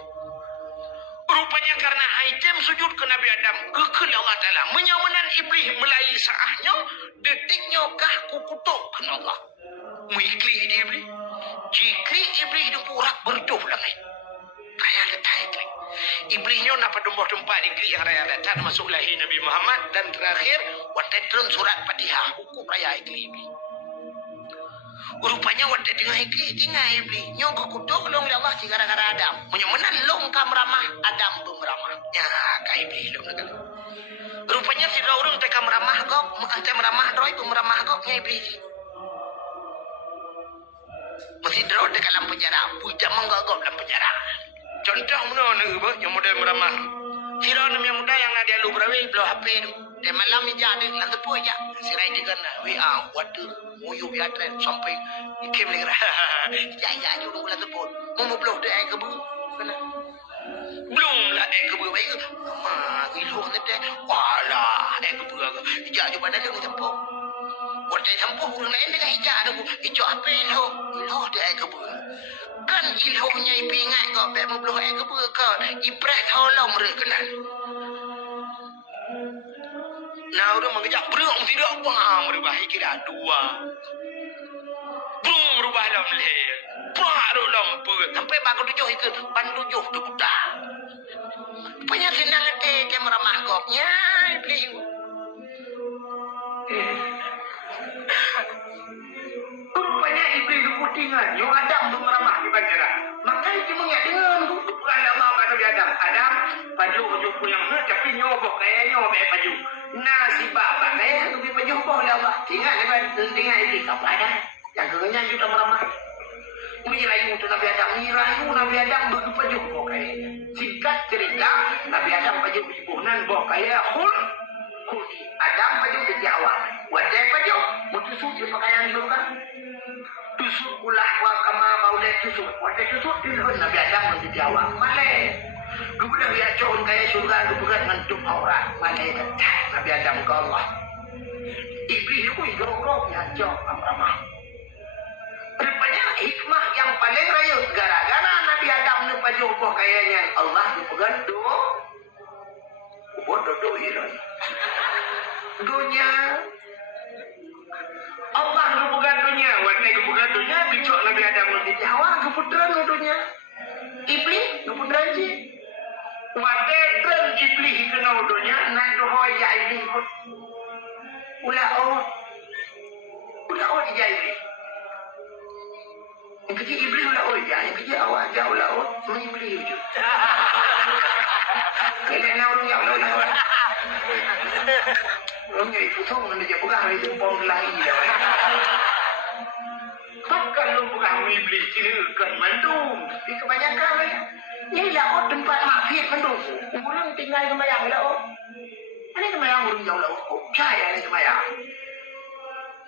Rupanya karena haitem sujud ke Nabi Adam, kekal Allah Ta'ala menyamanan iblis melai saahnya, detiknya kah kukutuk ke Allah. Muikli di iblis. Jikli iblis itu kurak berduh langit. Raya letak ikli. Iblisnya napa dumbuh tempat ikli yang raya letak masuk lahir Nabi Muhammad, dan terakhir watetron surat Fatihah hukum raya ikli iblis. Rupanya waktu tengah ikli tinggal iblis nyong kekutuk long Allah si gara-gara Adam menyamanan long kam ramah Adam belum ramah ya kai iblis long nakal. Rupanya si urang teh kam ramah gop teh meramah roy tu meramah gop nya iblis. Masih drone dekat dalam penjara, puja menggagap dalam penjara. Contoh mana yang muda meramah. Sirah yang muda yang ada lu berawi belah HP tu. Dia malam ni jadi nanti pun ya. Sirai dia kena WA water muyuk ya tren sampai ikem lagi. Ya juga bulan tu pun. Mau belah dia ke bu. Kena. Belum lah ke bu baik. Ma ilu nanti. Walah ke bu. Ja juga pada dia campur. Waktu campur orang lain dengan hijau ada bu. Hijau apa ilu? Ilu dia ke bu. Kan ilunya ipingat kau pek mau belah ke bu kau. Ipres tolong mereka kenal. Nah, udah mengejak berung tidak wah merubah kira dua. Berung merubah dalam leher. Baru lampu sampai baku tujuh ikut pan tujuh tu buta. Punya senang hati kamera mahkopnya iblis. Rupanya iblis itu putingan. Yang Adam tu meramah di penjara. Maka itu mengingat bukan Allah pada Adam. Adam baju punya tapi nyobok kayak nyobek baju. Nah si bapak saya tu pergi berjumpa oleh Allah. Ingat dengan iblis apa ada? Yang kerennya kita meramah. Mirayu tu Nabi Adam, mirayu Nabi Adam berjumpa kayaknya. Singkat cerita, Nabi Adam baju ibunan bawa kayak kuli. Adam baju sejak awal. Wajah baju, mutusuk di pakaian surga. Tusuk ulah wakama bau dek tusuk. Wajah tusuk di Nabi Adam sejak awal. Malay. Kemudian dia cun kayak surga, kemudian mentuk aurat. Malay ketat Nabi Adam ke Allah. Iblis itu hidrok ya jauh ramah. Rupanya hikmah yang paling raya gara-gara Nabi Adam lupa jumpa kayaknya Allah lupa doa. Bodoh iron. Dunia Allah lupa dunia. Waktu lupa dunia bicok Nabi Adam di Jawa keputeran dunia. Iblis keputeran sih. Waktu kan iblis kena dunia nak doa ya iblis pun. Ulah dia iblis. Yang kecil iblis ulah yang kecil awak aja ulah semua iblis je. Kalian orang yang ulah. Orang yang putung nanti dia pegang itu pom lagi dah. Takkan lu pegang iblis ini kan mandum. Di kebanyakan ini lah tempat maksiat mandum. Orang tinggal sembahyang lah. Ini sembahyang orang jauh lah. Saya ni sembahyang.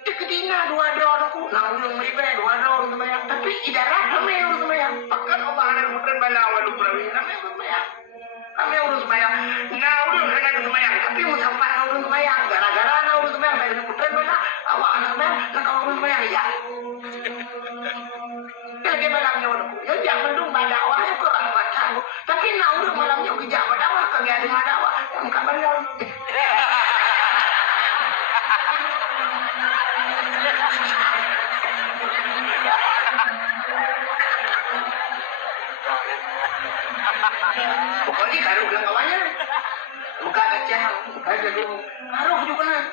Ketika dua aku, nah orang mereka dua orang sembahyang, tapi idarat kami orang sembahyang. Bahkan Allah ada bukan bala walau perawi kami orang sembahyang. Kami orang sembahyang. Nah orang hanya sembahyang, tapi musampai orang sembahyang. Gara-gara orang sembahyang dari bukan bala awak anak sembahyang, nak orang sembahyang ya. Lagi balangnya orang. Ya jangan dong bala awak aku orang baca. Tapi nah Pokoknya karo bilang kawannya. Buka kaca, buka dulu. Karo juga kan.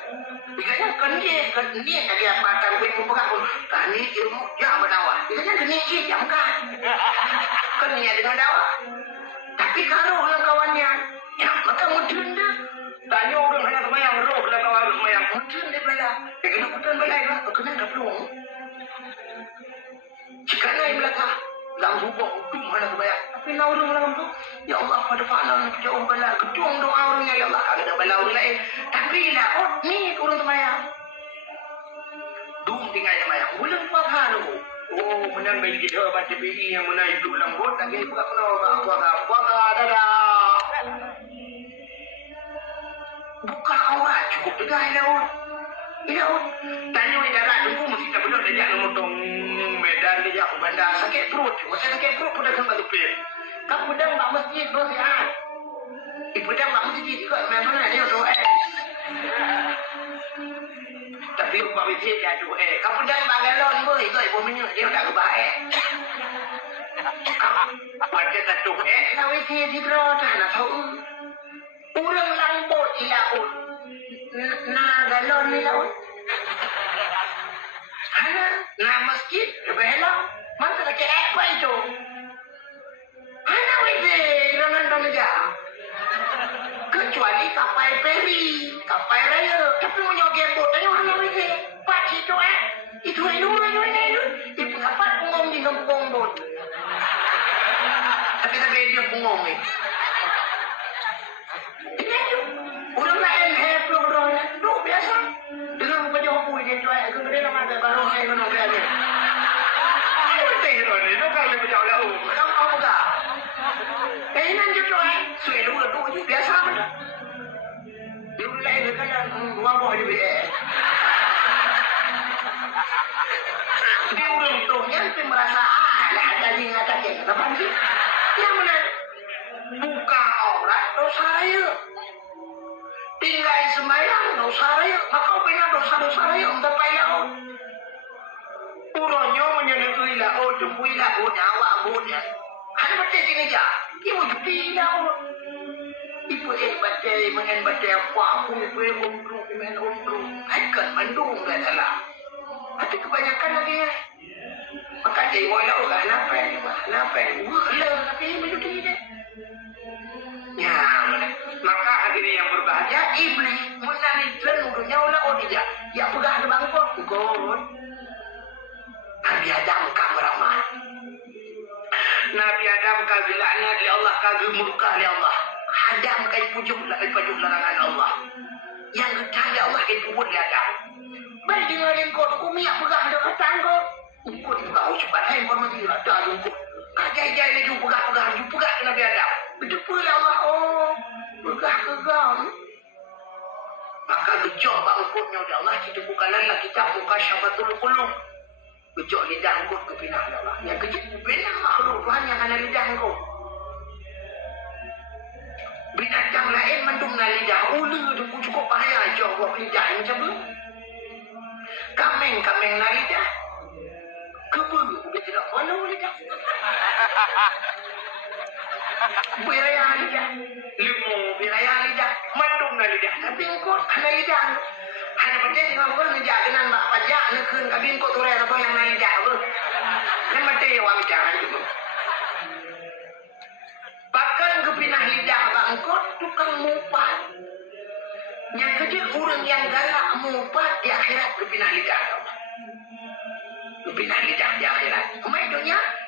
Biganya kan dia kagak apa taruh itu buka pun. Kani ilmu jangan berdawa. Biganya geni sih jam kan. Kan niat dengan dawa. Tapi karo bilang kawannya. Ya maka mudun dah. Tanya orang hanya semayang roh bilang kawan semayang mudun dia bela. Kayak gitu mudun bela itu. Kena nggak perlu. Jika naik belakang. Lampu bokdum mana kebayang. Tapi naurung lampu. Ya Allah pada fa'alan jauh bala. Gedung doa orangnya ya Allah. Ada bala orang lain. Tapi lah oh ni kurang kebayang. Dum tinggal kebayang. Bulan buat halu. Oh menang bayi kita baca BI yang menang hidup lembut. Lagi buka kenal. Buka dadah. Buka awak cukup tegak laut. Laut. Tanya ni darat tunggu mesti tak benar dejak nomotong. Medan dia jauh bandar sakit perut. Macam sakit perut pun dah sampai tupir. Kau pedang mak masjid bersihat. Pedang mak masjid juga mana dia tu Tapi mak masjid dia tu kau pedang mak galon ber ikut ibu minyak dia tak kebaik. Macam tak tu kau masjid di bawah dah nak tahu. Urang lambut di laut. Nah galon di laut. Nah masjid belah mana tak apa itu mana wede jangan dong aja kecuali kapal peri kapal raya tapi mau nyoget botanya mana wede pak itu itu itu kapal pungong di kampung bot tapi dia pungong ni ini orang lain heplo orang tu biasa dengan baju putih dia tu kemudian nama dia baru saya nak belajar. Ini betul ni, tu kalau dia berjauh lau, kamu tahu tak? Ini nanti tu suai dulu tu biasa mana? Dia lain kan buang buah dia be. Dia orang tu yang merasa lah ada ni ada ni, apa sih? Yang mana? Buka aurat dosa raya. Tinggal semayang dosa raya. Maka benar dosa-dosa raya untuk laut. Urangnya menyentuhi laut, jempui laut, awak lautnya. Ada baca sini je. Dia mau jumpi laut. Ibu baca, main baca apa pun, ibu umrung, main umrung. Akan mandung dah salah. Tapi kebanyakan lagi. Maka dia mau laut kan, kenapa? Wah, tapi menjadi dia. Ya, maka akhirnya yang berbahaya iblis menanitkan udunya oleh dia. Ya pegang ada bangkot, ikut. Nabi Adam kameraman. Nabi Adam kabilanya di Allah kagum murka di Allah. Adam kai pujuk larangan Allah. Yang gedang di Allah kai puput di Adam. Baik dengerin kau tu miak pegang ada katang kau. Kau dibuka ucapan hai kau mati ada jumpa. Kajai-jai ni jumpa pegang Nabi Adam. Berjumpa lah Allah. Oh, pegang. Maka gejok bangkutnya oleh Allah. Kita bukanlah kita buka syafatul qulub. Gejok lidah angkut ke pinah oleh Allah. Yang kejut pinah makhluk Tuhan yang ada lidah angkut. Binatang lain mendungna lidah. Ulu tu cukup bahaya. Jawab lidah macam tu. Kameng na lidah. Kebun. Dia tidak malu lidah. Biraya lidah, limu biraya lidah, mandung na lidah, bingkot na lidah. Hanya penting dengan orang lidah dengan mak pajak nekun kabingkot orang apa yang na lidah apa. Kan mati wang jangan itu. Bahkan kepinah lidah bangkot tukang mupat. Yang kecil orang yang galak mupat di akhirat kepinah lidah. Kepinah lidah di akhirat.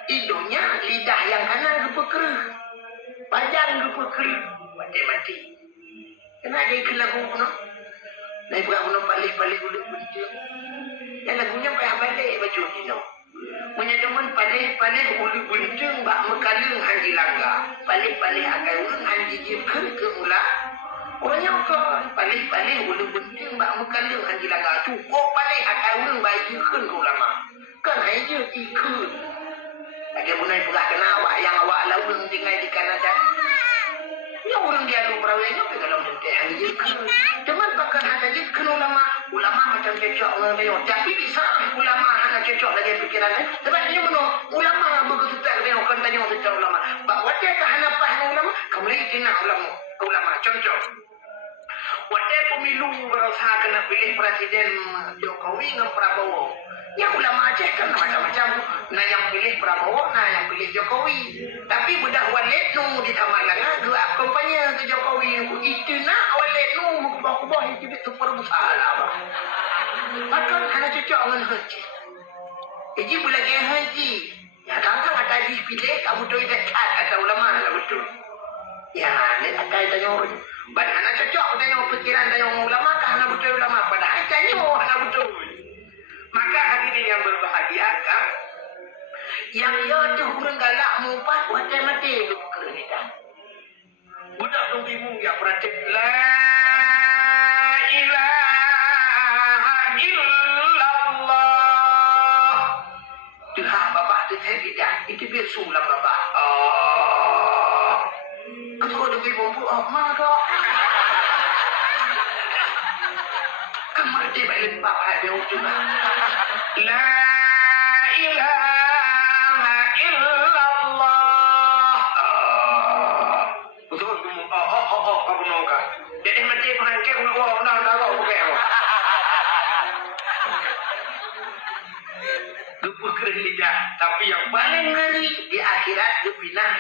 Hidungnya lidah yang kanan rupa kerah. Panjang rupa kerah. Mati. Kena ada ikut lagu pun. Naik berapa pun balik ulit bunyi. Yang lagunya balik baju ni. Menyedaman balik ulit bunyi. Bak mekalung hanji langga. Balik akan urun hanji jikir ke ulah. Orangnya kau balik ulit bunyi. Bak mekalung hanji langga. Cukup balik akan urun bayi jikir ke ulama. Kan hanya ikut. Dia mulai pula kena awak yang awak lalu tinggal di Kanada. Ya orang dia lu berawainya kalau nanti hanya jikir. Cuman bakal ada jikir ulama. ulama macam cocok dengan tapi bisa ulama hanya cocok lagi pikiran sebab dia mana ulama begitu tak dia akan tanya tentang ulama bahawa dia tak hanya paham ulama kamu lagi kena ulama contoh waktu pemilu berusaha kena pilih presiden Jokowi dengan Prabowo yang ulama Aceh kan macam-macam nah yang pilih Prabowo nah yang pilih Jokowi tapi budak walid nu di Tamalanga dua kampanye ke Jokowi itu nak walid nu kubah-kubah itu super besar maka hanya cocok dengan haji jadi boleh ke haji ya kan ada pilih kamu tu dekat kata ulama lah betul ya ni tak tanya orang banyak cocok tanya pikiran tanya ulama kan betul ulama padahal tanya orang betul. Maka hadirin yang berbahagia kan yang ia tu hurung galak mumpat mati-mati kerana dah budak tu bingung yang praktik la ilaha illallah tu hak bapak tu saya tidak itu biar sulam bapak ketua tu bingung marah kamar dia balik bapak dia juga la ilaha illallah betul kamu nongka jadi mati pangke wah dah okey dupa kerja tapi yang paling ngeri di akhirat dipinah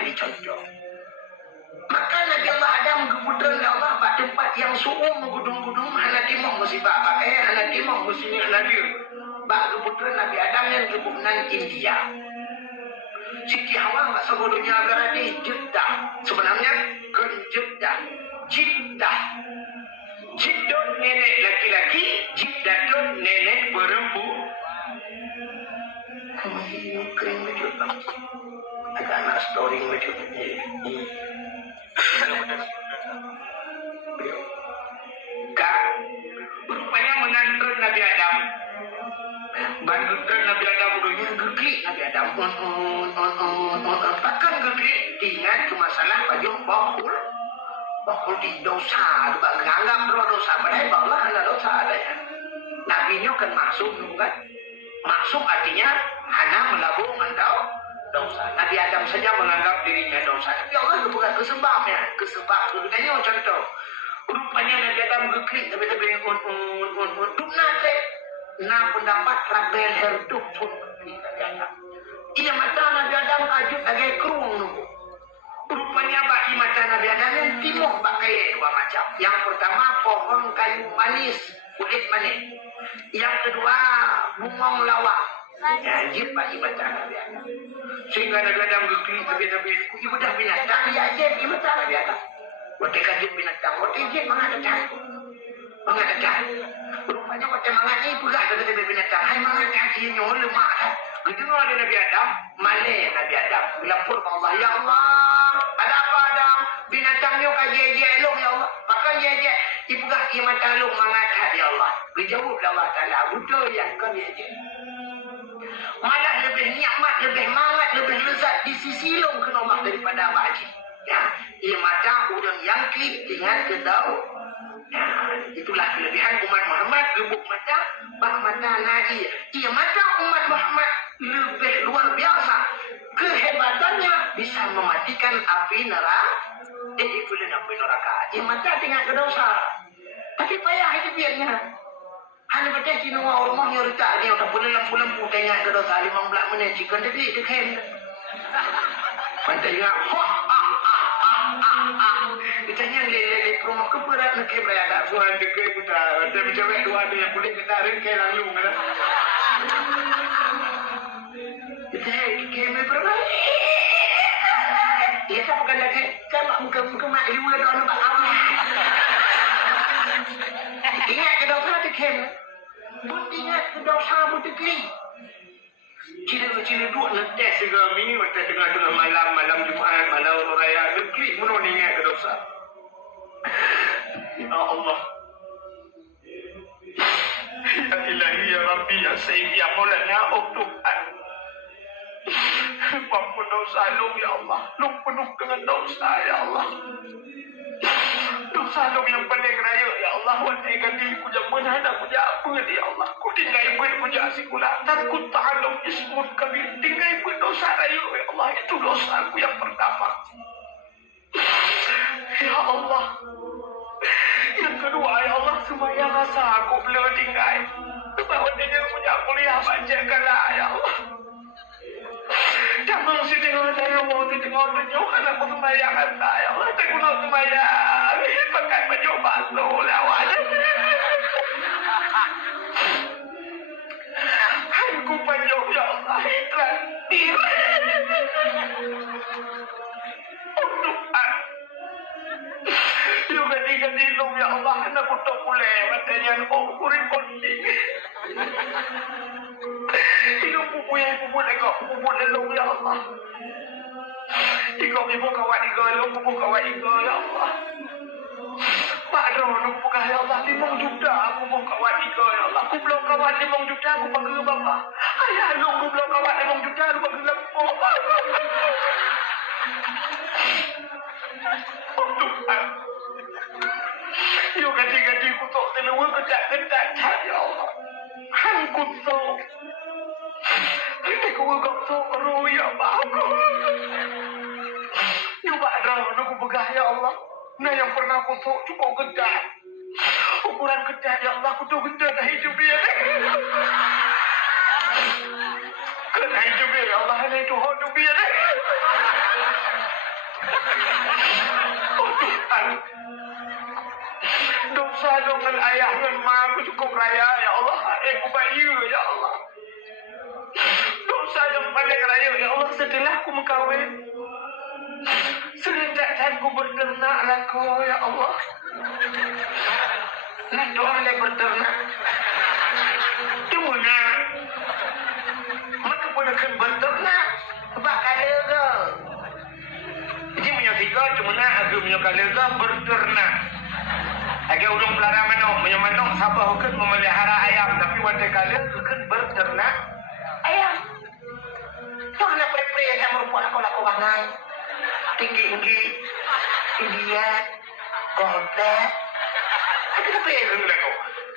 ini contoh maka Nabi Allah Adam keputusan Allah pada tempat yang suum gudung-gudung hana timah musibah pakai hana timah musibah Nabi bak keputusan Nabi Adam yang keputusan India Siti Hawa tak sebelumnya berada di Jeddah sebenarnya ke Jeddah Jeddah nenek laki-laki Jeddah nenek perempuan kering macam agak nak story macam ni rupanya mengantar Nabi Adam bantuan Nabi Adam dulunya geglik Nabi Adam takkan geglik ingat ke masalah baju bakul di dosa menganggap dosa padahal baklah ada dosa ada ya Nabi nya kan maksum kan maksum artinya hanya melabung atau dosa. Nabi Adam saja menganggap dirinya dosa. Tapi Allah bukan kesebabnya. Kesebab sebenarnya contoh. Rupanya Nabi Adam geklik tapi duk nate. Na pendapat Rabel Herduk pun Nabi Adam. Ia mata Nabi Adam kajut agak kerung nunggu. Rupanya bagi mata Nabi Adam yang timur pakai dua macam. Yang pertama pohon kayu manis, kulit manis. Yang kedua bungong lawak. Ajib bagi mata Nabi Adam. Sehingga Nabi Adam geklik tapi ibu dah binatang ya ajib ibu mata Nabi Adam. Waktu kajut binatang, waktu ajib mengadakan. Rupanya waktu mengani pegah dari binatang. Hai mengadakan kini lemah kan. Kedengar ada Nabi Adam, malih Nabi Adam. Melapor kepada Allah, ya Allah, ada apa Adam? Binatangnya kaji elok ya Allah. Maka dia ipegah ia mata elok mengadakan ya Allah. Dijawab Allah Ta'ala, betul yang kau dia malah lebih nikmat, lebih mangat, lebih lezat di sisi long kenomak daripada Abah Haji. Ya, ia mata udang yang klik dengan kedau. Ya, itulah kelebihan umat Muhammad gebuk mata, bak mata Nabi. Ia mata umat Muhammad lebih luar biasa. Kehebatannya bisa mematikan api neraka. Itu api neraka. Ia mata dengan kedosa. Tapi payah hidupnya. Hanya betul kini orang nyerita dia udah boleh lampu-lampu tanya ke dosa 15 menit jika tadi itu kan pantai ingat ditanya lele rumah keberat nak berada tak suan dekat putra ada cewek dua ada yang boleh kita rengkai lalu kan kita keme berapa dia tak bukan lagi kan muka mak liwa dah nampak awal ingat ke dosa tu keme ingat ke dosa tu kli cila dua netes juga mini macam tengah malam Jumaat malam raya kli mana ingat ke dosa ya Allah ya ilahi ya Rabbi ya Sayyidi ya Maulana Tuhan ampun dosa lu ya Allah lu penuh dengan dosa ya Allah dosa dong yang paling raya ya Allah. Watai ganti ku jaman aku apa ya Allah. Ku tinggal pun ku jasi ku nak takut ta'alum ismun kabir. Tinggal pun dosa raya ya Allah. Itu dosa aku yang pertama. Ya Allah. Yang kedua ya Allah, semaya rasa aku belum tinggal. Sebab dia punya kuliah baca kalah ya Allah. Jangan si tengok saya mau tengok tunjuk anakku sembahyang kata ya Allah. Saya guna sembahyang. Pakai baju batu lawan. Aku panjang ya Allah. Iklan. Untuk Yung ganti-gantilong ya Allah, nakutok uli, matanyan ko, kurin konti. Ikaw pupulay ko, pupulong ya Allah. Ikaw ibu kawan igalo, pupu kawan igalo ya Allah. Padro, nung puka ya Allah, 5 juta, aku mau kawan igalo ya Allah. Kublong kawan 5 juta, aku pagkakal bapa. Ayah, nung kublong kawan 5 juta, aku pagkakal po. Tuhan, yung ganti-ganti ko to, tinawag ko ganda ya Allah. Hangkot to. Hindi ko wagap to, karuya ba ako? Yung ba araw na kumbaga ya Allah, na yang pernah ko to, cukup ganda. Ukuran ganda ya Allah, ko to ganda na hidup ya. Kena hidup ya Allah, na itu hidup ya. Oh Tuhan, dosa dengan ayah dan mak aku cukup raya ya Allah. Aku bayi ya Allah. Dosa yang paling raya ya Allah setelah aku mengkawin. Sejak aku berternak laku ya Allah. Nah doa le berternak. Cuma maka pun akan berternak. Bakal lega. Jadi punya tiga cuma nak aku punya kalega berternak. Agak urung pelara manok, punya manok siapa hukum memelihara ayam tapi wanita kalega hukum berternak ayam. Tu anak pre-pre yang merupakan aku bangai. Tinggi-tinggi, idiot, goblok. Aku tak payah dengar kau.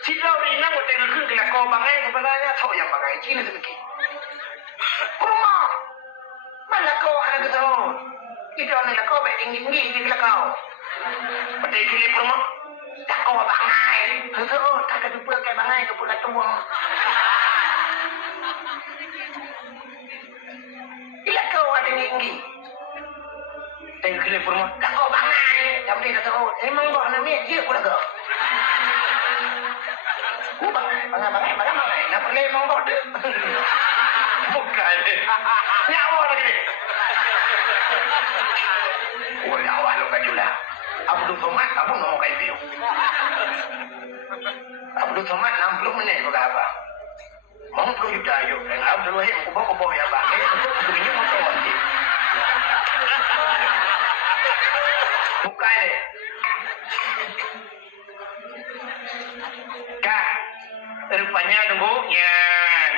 Si kau ini nak wanita hukum kena kau bangai sebenarnya tahu yang bangai Cina sedikit. Rumah, mana kau anak tahu? Itu anak kau baik tinggi-tinggi di kau. Pada kili rumah, tak kau bangai. Itu tak ada dua kayak bangai ke pula tua. Bila kau ada tinggi. Pada kili rumah, tak kau bangai. Tapi dia tahu, emang kau anak ni dia pula kau. Bangai. Nak pergi emang kau tu. Bukan. Ni awak lagi ni. Oh, awak lu kajulah. Abdul Somad, kamu ngomong kayak gitu. Abdul Somad 60 menit ke apa? Mau perlu juta ayo. Dan Abdul Wahid kuboh-kuboh ya bang. Untuk ini mau tahu nanti. Bukan ni. Kak, rupanya nunggunya.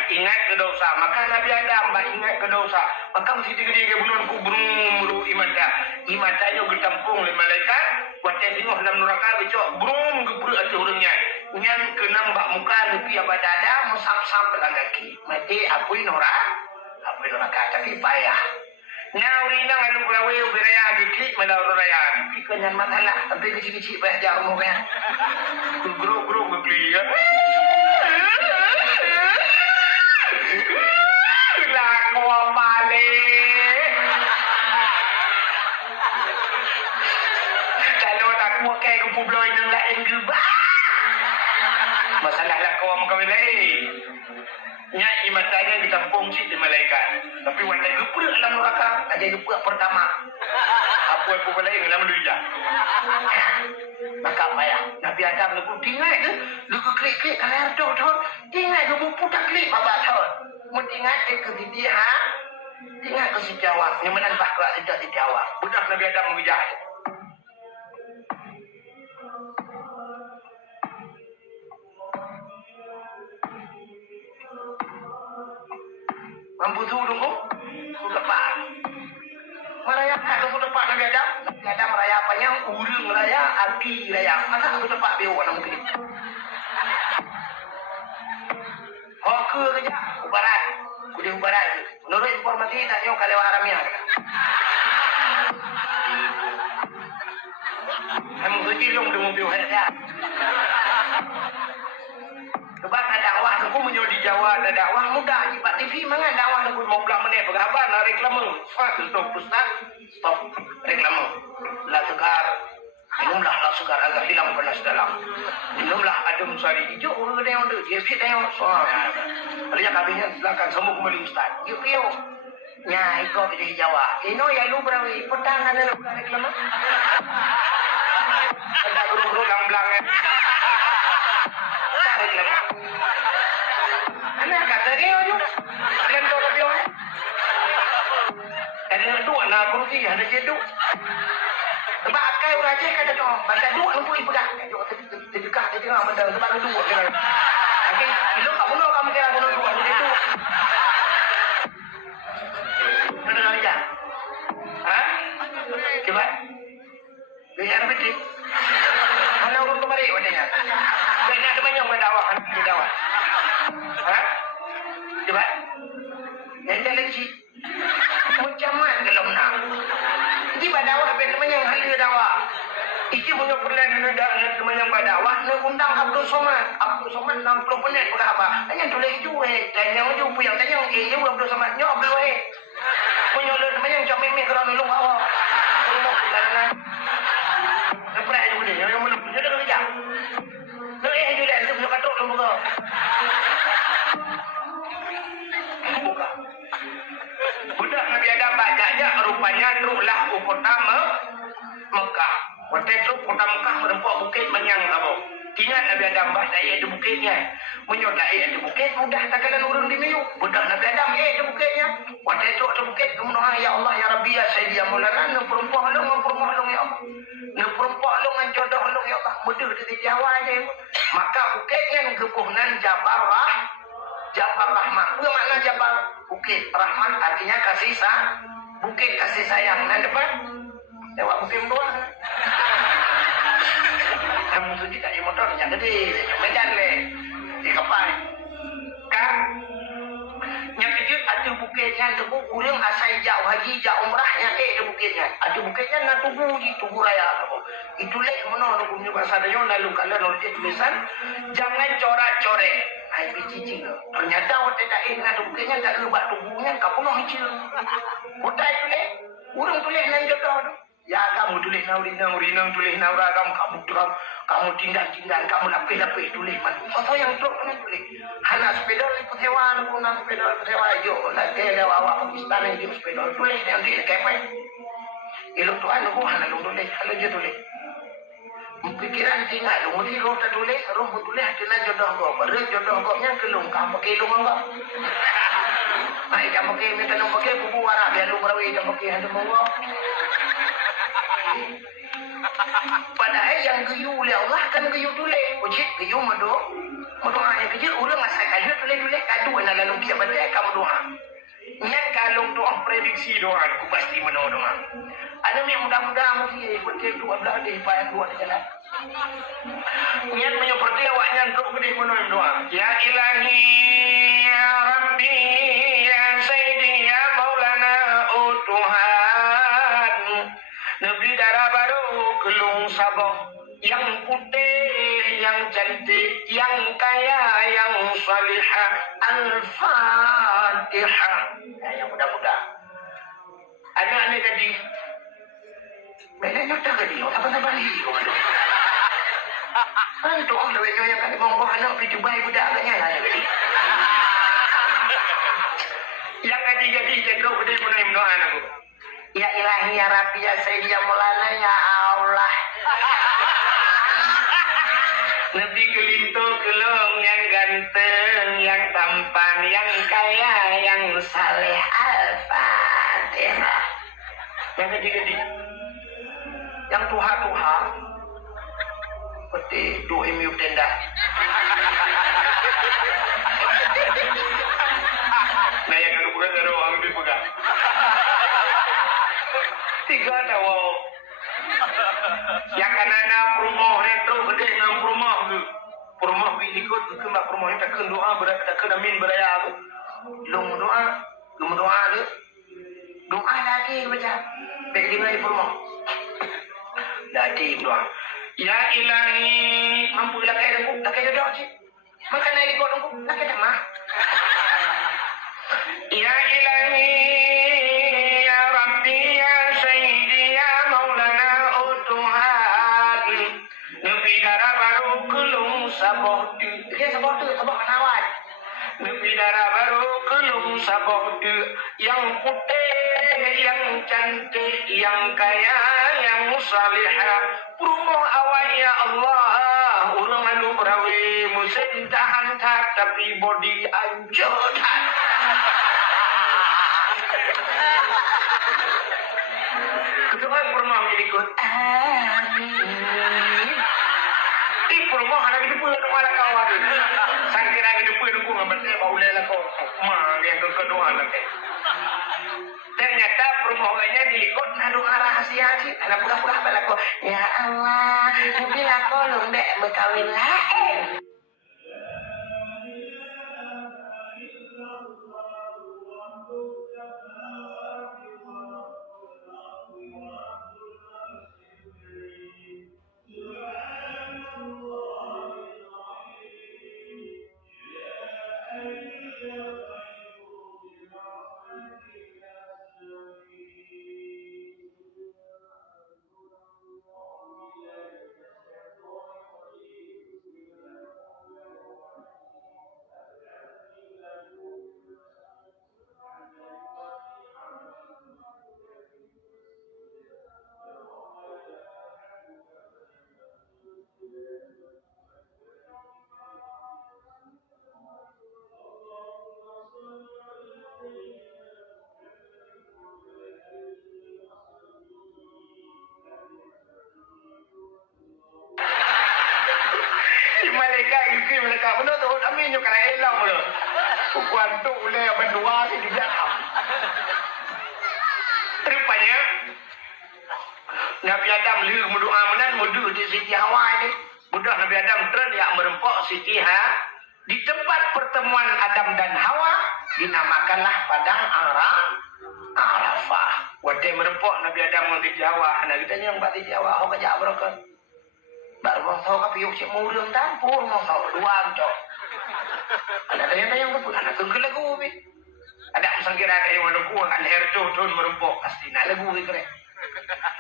Ingat ke dosa. Maka Nabi Adam ingat ke dosa. Maka mesti tiga-tiga bulan kubrum imata. Imata yo getampung le malaikat. Wate tengok dalam neraka becok brum gebru atu urangnya. Nyan kenang bak muka nepi abadada musap-sap dalam kaki. Mati apui neraka tapi payah. Nauri nang alu brawe beraya diklik mana raya. Tapi kenyan masalah tapi kecil-kecil payah jauh mukanya. Guru gebli ya. Laku balik. Kalau tak kuat kayak kupu bloy nang lain juga. Masalah laku orang kawin lain. Nya imatanya ditampung si di malaikat. Tapi wanita gepuk dalam neraka. Ada gepuk pertama. Apa yang kupu lain dalam dunia. Maka apa ya? Nabi Adam lagu tinggal ke? Lagu klik-klik kalau ada tinggal ke buku tak klik babak tahun. Mentingat ke dia tinggal ke si jawab. Yang mana nampak tak tidak dijawab. Budak Nabi Adam mengejar. Mampu tu tunggu. Lepas. Mana nak aku tempat Nabi Adam. Nabi Adam raya apanya? Urang raya, api raya. Masa aku tempat bewa nak mungkin. Hoke kerja, ubaran. Kuda ubaran. Menurut informasi tanya kalau haramnya. Kamu kerja long dengan bewa saja. Sebab ada dakwah aku menjadi di Jawa ada dakwah mudah di Pak TV mangan dakwah aku mau belah menit berapa nak reklame. Stop Ustaz. Stop reklame. La segar. Minumlah la segar agak hilang panas dalam. Minumlah adem sari hijau orang ada yang ada. Dia fit yang soal. Ada kabinnya silakan semua kembali Ustaz. Yuk yuk. Nya ikut di Jawa. Ino ya lu berawi petang ada reklame. Ada guru-guru yang belangnya. Anak kata dia tu, kalian tahu tak dia? Ada dua nak kursi, ada jeduk. Sebab akai orang je kata tu, benda dua lu boleh pegang. Terdekat dia tengah benda sebab lu dua kira. Okey, lu tak bunuh kamu kira bunuh dua jadi tu. Mana nak dia? Ha? Cuba. Biar betul. Mana urut kemarin wadanya? Kena ada banyak berdakwah, berdakwah. Ha? Coba. Yang lagi. Macam mana kalau nak? Ini berdakwah bagaimana yang hadir dakwah. Iki punya perlahan teman yang berdakwah. Nak undang Abdul Somad. Abdul Somad 60 menit berapa? Tanya tulis itu tanya je yang tanya je Abdul Somad. Nyo Abdul Wahid. Punya teman yang cak memeh kerana lu awak. Rumah perlahan. Lepas itu dia yang mana punya dah kerja. Saya juga ada punya katok lu buka. Buka. Budak Nabi Adam banyaknya rupanya teruklah ke kota Mekah. Kota itu kota Mekah merempok bukit menyang kamu. Ingat Nabi Adam bahaya di bukitnya. Menyodai di bukit mudah takalan urun di miyu. Budak Nabi Adam di bukitnya. Kota itu ada bukit kemudian ya Allah ya Rabbi ya Sayyidi ya Maulana nu perempuan lu ya Allah. Nu perempuan lu ngan jodoh lu ya Allah. Mudah di Jawa aja. Maka bukitnya kepunan Jabal Rahmat. Apa makna Jabal? Bukit Rahmat artinya kasih bukit kasih sayang. Nah depan lewat bukit doang. Kamu tu tidak yang motor yang gede, medan le, di kapal. Kan? Yang kecil ada bukitnya, tebu ulang asal jauh haji jauh umrahnya ada bukitnya. Ada bukitnya nak tugu raya. Itu leh mana orang punya bahasa dia lalu kalau orang tulisan jangan corak-corek. Hai biji ternyata waktu tak ingat bukitnya tak lebat tubuhnya kau pun hijau. Kota itu leh, orang tulis nan jodoh tu. Ya kamu tulis naurinang tulis nauragam kamu tindak kamu lapis tulis man. Apa yang tu kena tulis? Hana sepeda lipat hewan pun sepeda jo nak ada awak istana di sepeda tulis yang dia kapai. Ilo tu anu hana lu tulis hana je tulis. Pikiran tinggal lu mesti lu tak tulis roh tulis hatilah jodoh kau. Baru jodoh kau yang kelung kamu pakai lu mangga. Mai kamu pakai minta lu pakai bubu warah biar lu berawi kamu pakai hadu mangga. Padahal yang geyu oleh Allah kan geyu tulis. Wajib geyu doa yang kecil ulang asal kali tulis kadu nak lalu dia baca kamu doa. Yang kalau doa prediksi doa aku pasti mendoa doa. Ada yang mudah-mudahan mesti betul doa belah di payah doa di jalan. Yang menyuperti awaknya untuk gede mendoa doa. Ya Ilahi ya Rabbi ya Sayyidi ya Maulana Tuhan. Nabi darah baru gelung sabah yang putih, yang cantik, yang kaya, yang salihah. Al-Fatihah. Yang mudah-mudah. Anak-anak tadi. Mereka nyata tadi. Apa-apa balik. Itu orang lebih yang kata mongkok anak pergi bayi budak agaknya lah. Yang tadi jaga berdiri mengenai mendoakan aku. Ya Ilahi ya Rabbi ya Sayyidi ya Maulana ya Allah. Nabi gelinto gelung yang ganteng, yang tampan, yang kaya, yang saleh. Al-Fatihah. Yang gede-gede. Yang tuha-tuha. Seperti dua imiu tenda. Nah yang kalau bukan ada orang ambil pegang. Tiga tahu. Yang kanana perumahan retro gede dengan perumahan tu. Perumahan bini kot ke mak perumahan tak kena doa berat tak kena min beraya tu. Long doa tu. Doa lagi baca. Baik di mana perumahan. Lagi doa. Ya ilahi mampu lakai dengku, lakai doa je. Makan air kot dengku, lakai dah mah. Ya ilahi ya Rabbi ya Sayyidi ya Maulana Tuhan. Nabi darah baru kelung saboh tu. Dia saboh tu, saboh kawan. Nabi darah baru kelung saboh tu. Yang putih, yang cantik, yang kaya, yang salihah. Perumoh awal ya Allah. Orang malu berawi musim tahan tak tapi body hancur. Ketua perumoh ikut. Amin. Di perumoh ada gitu pun ada kawan. Sangkira gitu pun aku ngambil baulai lah kau. Mang yang kedua lagi. Ternyata perumahannya dilikut nadu rahasia sih. Ada pura-pura balik kok. Ya Allah, bila kau dek berkawin lain. Mereka benar tu kami juga kena elang mula. Ukuan tu boleh berdua ni tidak. Rupanya Nabi Adam lihat berdoa menan mudu di Siti Hawa ini. Budak Nabi Adam tren yang merempok Siti Ha di tempat pertemuan Adam dan Hawa dinamakanlah padang Arafah. Waktu merempok Nabi Adam di Jawa, anak kita yang di Jawa, kau kerja berapa? Baru tahu kapi yuk cik murung tampur mau tahu luang cok. Ada yang tu anak tunggu lagu bi. Ada musang kira kayak mana gua kan herdo don merempok pasti nak lagu bi kere.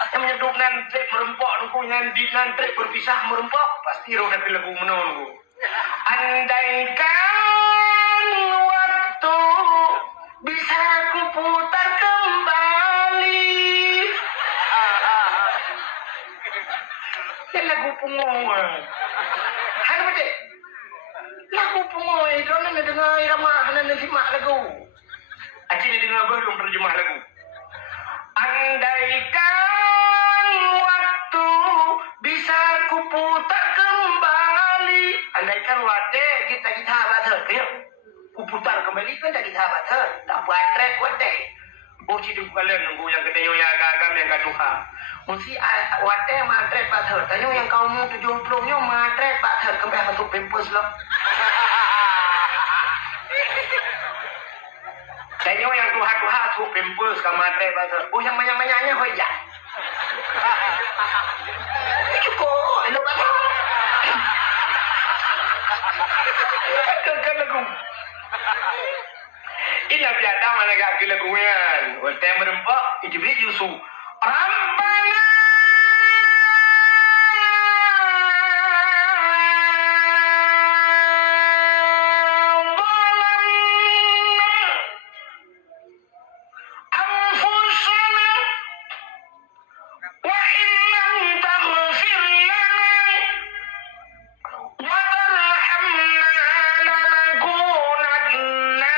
Yang menyeduk nanti merempok nunggu nyandi nanti berpisah merempok pasti roh tapi lagu menunggu. Andaikan waktu bisa ku putar kembali. Lagu pungoy. Hai macam lagu pungoy. Kau nak dengar irama, nak simak lagu. Acik ni dengar belum terjemah lagu. Andaikan waktu bisa ku putar kembali. Andaikan waktu kita baca, kaya ku putar kembali kan tak kita baca. Tak buat track waktu. Oh hidup kalian nunggu yang kedai yang agak-agak yang kaduha. Mesti waktu matre pak thở. Tanya yang kau mau 70 nya matre pak thở kembali bentuk pimpus loh. Tanya yang tuha-tuha tu pimpus ke matre pak thở. Oh yang banyak-banyaknya hoja. Cukup, elok apa? Kan lagu. Ina biada mana gak gila guyan. Waktu merempok, itu beri Yusuf. Rabbana anfusana wa illam taghfir lana wa tarhamna lanakunanna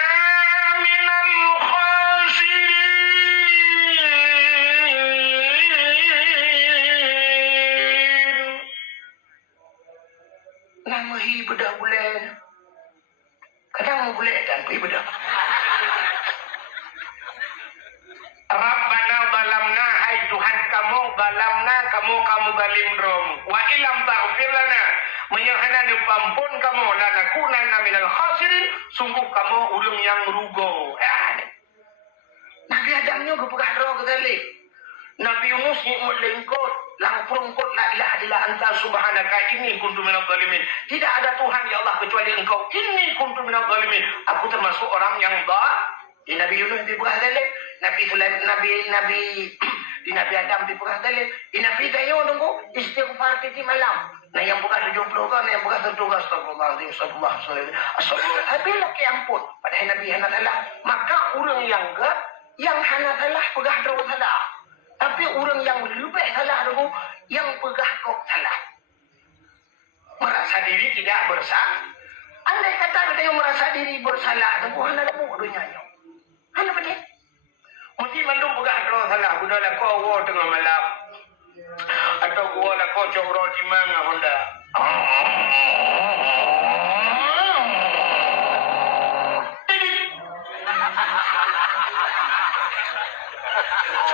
minal khasirin. Namahi bedah bulan. Kadang bulan dan pergi bedah. Rabbana zalamna hai Tuhan galamna kamu galim rom wa ilam taghfir lana menyahana nu pampun kamu lanakunanna minal khasirin sungguh kamu urang yang rugo. Nabi Adam nyo gepegah ro kedalik. Nabi Yunus ni melengkot langprung kot la ilaha illa anta subhanaka inni kuntu minadh zalimin. Tidak ada Tuhan ya Allah kecuali Engkau. Inni kuntu minadh zalimin. Aku termasuk orang yang di Nabi Yunus dipegah dalil, Nabi Adam dipegah dalil, di Nabi Dayo nunggu istighfar titi malam. Nah yang bukan 70 kan, yang bukan tertugas astagfirullahaladzim, astagfirullah. Habislah ke ampun pada Nabi Hana salah. Maka orang yang Hana salah pegah terus salah. Tapi orang yang lebih salah dulu, yang pegah kok salah. Merasa diri tidak bersalah. Andai kata kita yang merasa diri bersalah, dulu Hana lemuk dunianya. Hana apa dia? Mesti mandung pegah terus salah. Sudah lah kau tengah malam. Atau gua lah kau cokro di mana Honda.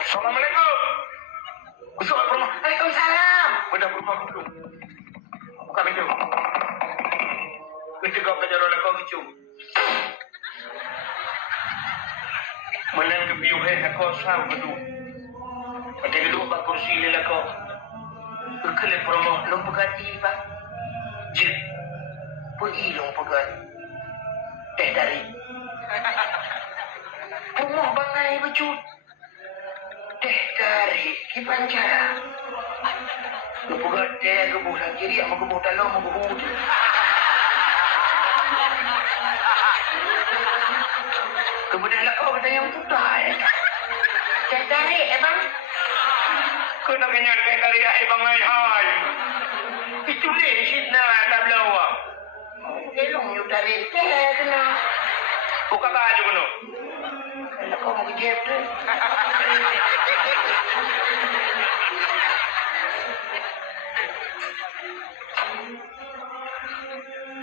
Assalamualaikum. Besok ke rumah. Waalaikumsalam. Udah berumah belum? Buka pintu. Kita kau kejar oleh kau kecil. Menang ke biu kau sam betul. Pada dulu pak kursi lelak kau. Berkelip rumah long pegati pak. Jep. Pergi long pegat. Teh dari. Rumah bangai becut. Teh dari Kipancara. Lu pegat teh gebuh lang kiri sama gebuh dalam sama gebuh tu. Kemudian lah kau kata yang putah Teh dari bang. Kau nak kenyang teh dari bang hai. Itu leh sitna tak belawa. Elong you dari teh kena. Buka baju kena. Kalau kau mau kejep tu.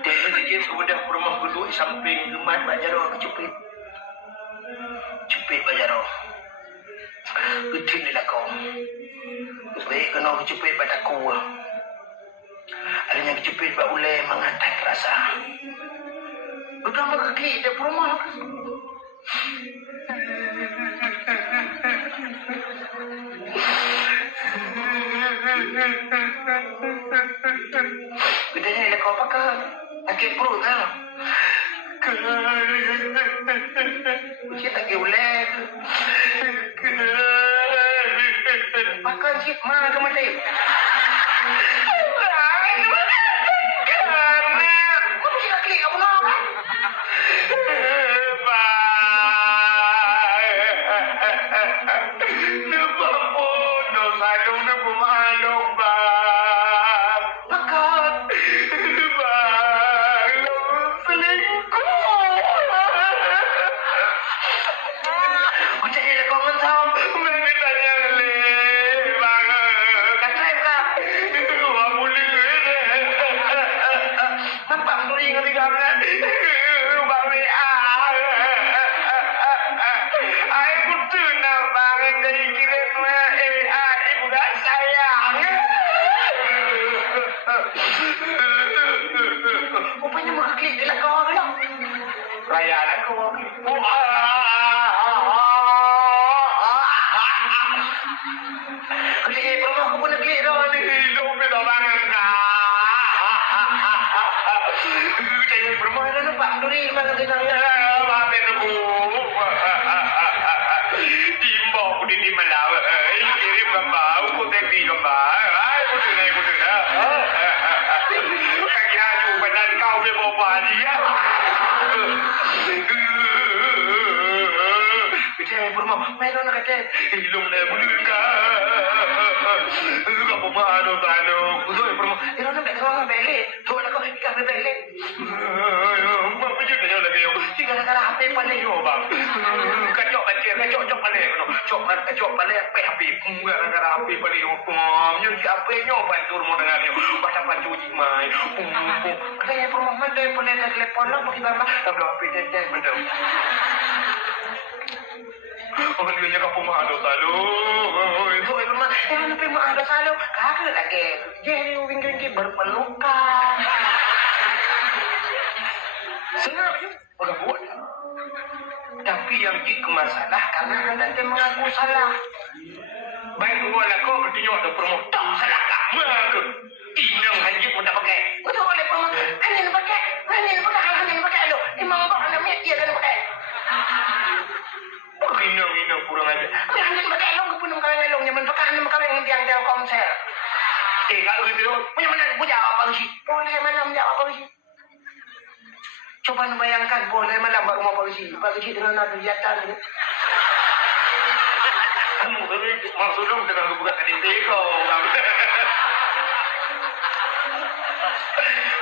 Dia kejep sudah rumah gedung samping gemat bajaro kecupit. Cupit bajaro. Betul ni lah kau. Baik kena kecupit pada aku. Adanya kecupit pak ulai mengantai rasa. Udah makaki dia rumah. Bedanya ada kau pakai sakit perut kan? Ucap tak uleg. Makan sih mana ke mati? Kau mesti lagi kamu nak kan? Rupanya makaklik dia lah kau kan? Raya lah kau. Klik rumah aku pun nak klik dah ni. Hidup kita bangan Tanya rumah dah nampak duri mana kita ya. Apa tu? Timbo pun di Malaysia. Kirim gambar, aku tadi gambar. Aku tu naik aku tu dah. Kaki haju badan kau boleh bawa dia. Kita rumah, main nak kata, ilmu dah buka. Kau pemaham tu, tu rumah. Ilmu nak kau balik, tu nak kau ikan balik. Apa je dia lagi yo? Jika negara HP paling yo bang. Kacau cok paling no. Cok paling apa HP? Negara HP paling yo. Nyo si HP nyo bantu rumah dengan yo. Baca bantu jimai. Katanya rumah mana boleh nak telepon lah bagi bapa. Tapi HP dia betul. Oh dia nya kau pemaham tu lalu. Itu rumah. Yang ada salah. Kagak lagi. Jadi wing-wing berpelukan. Senang je. Udah buat. Tapi yang jadi masalah karena anda mengaku salah. Baik gua lah kau bertunjuk ada promotor salah kamu ke. Inang hanya pun tak pakai. Betul boleh promotor. Hanya pakai. Hanya pakai lo. Imam kau anda dia kan pakai. Inang kurang aja. Hanya pakai lo kepun kawin lo nyaman pakai hanya kawin yang tiang konser. Kalau gitu punya mana jawab apa sih? Boleh mana menjawab apa sih? Coba bayangkan boleh malam baru mau polisi dengan nada jatan ni. Kamu maksud dong dengan buka kadinte kau.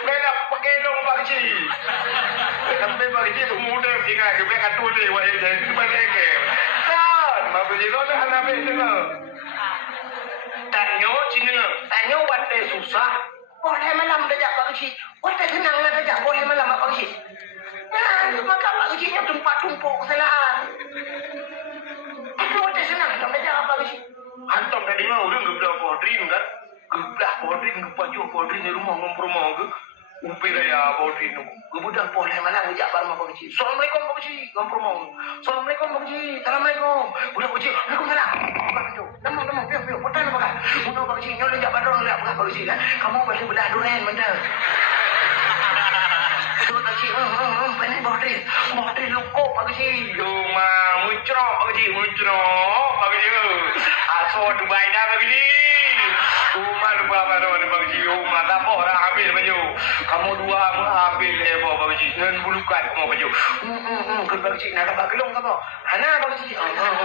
Beda pakai dong polisi. Sampai polisi tu muda jika kita katu ni wajib jadi balik ke. Kan, maksud itu dah anak betul. Tanya wate susah. Boleh malam dajak polisi. Wate senang lah dajak boleh malam polisi. Nah, maka polisinya tumpuk kesalahan. Tapi wate senang dajak polisi. Hantam tadi mah udah ngeblah podrin kan. Ngeblah podrin ngepaju podrin di rumah ngomong ke. Upira ya podrin tu. Kebudak boleh malam dajak barma polisi. Assalamualaikum polisi. Ngomong. Assalamualaikum polisi. Assalamualaikum. Budak polisi. Waalaikumsalam. Nama, piu, potong apa kah? Mudah polisi, nyol lejak badron lejak bukan polisi kan? Kamu boleh belah duren, benar? Tuh polisi, benar bohdrin luko polisi. Cuma muncrok polisi. Aso Dubai dah polisi. Cuma lupa badron polisi. Mata orang ambil baju. Kamu dua ambil polisi. Ngan bulukan kamu baju. Kun polisi nak bagelong kamu. Hana polisi.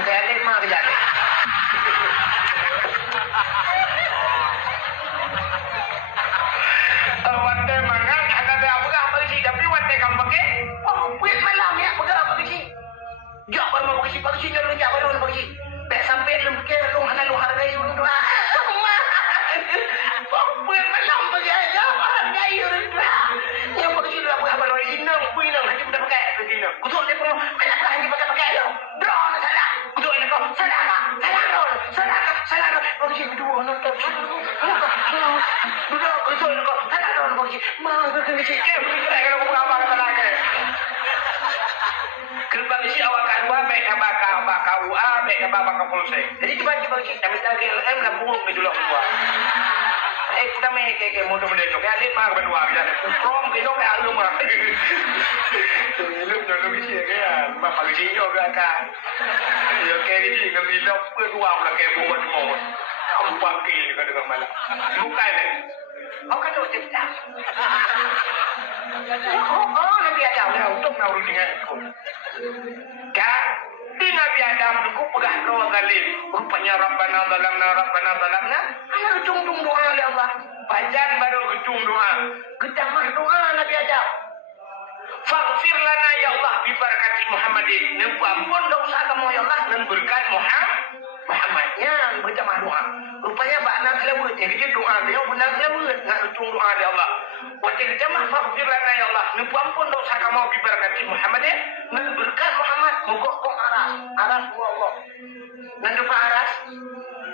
Kayak ada mah kejadian. Wante mangan ada apa polisi tapi wante kam pakai puit malam ya pegang polisi jak baru polisi nyolong jak baru polisi tak sampai dalam ke lu hana lu hargai urang dua puit malam pakai aja hargai urang dua yang polisi lu apa baru inang hanya sudah pakai begini kutuk dia pun banyak hanya pakai lo drone salah kutuk dia kau salah polisi kedua nonton duduk kutuk dia kau salah drone polisi mah polisi kalau apa kata lagi kerja polisi awak kedua mereka bakal UA mereka bakal polisi jadi dibagi polisi kami lagi LM lambung dulu gua kita main kayak mudah-mudahan juga ada mah berdua aja prom gitu kayak lu mah lu bisa kan mah polisi juga kan ya kayak gitu nggak bisa berdua lah kayak buat mau kamu pakai juga dengan malah bukan deh kau kan udah cerita Nabi Adam untuk nauru dengan aku kan di Nabi Adam aku pegang doa kali rupanya Rabbana zalamna ana ujung doa oleh Allah bacan baru ujung doa gedamah doa Nabi Adam faghfir lana ya Allah bi barakati Muhammadin ampun dosa kamu ya Allah dan berkat Muhammadnya berjamaah doa rupanya bakna selawat ya jadi doa dia benar selawat nak ujung doa dia Allah wajib jamaah faghfir lana ya Allah ampun dosa kamu bi barakati Muhammadin dan berkat Muhammad mogok aras Allah nanti aras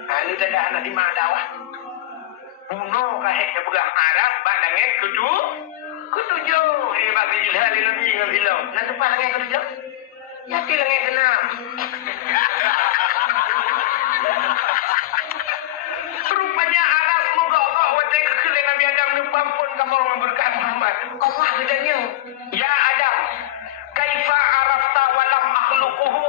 ini tidak anak di madawah bunuh kahek ke pegang aras badangnya ketujuh bagi jilhal Nabi ngazilau nanti lagi ketujuh ya lagi kenal rupanya aras mogok wajib kekelian Nabi Adam ampun kamu berkat Muhammad Allah bedanya ya Adam kaifa arafta walam akhluquhu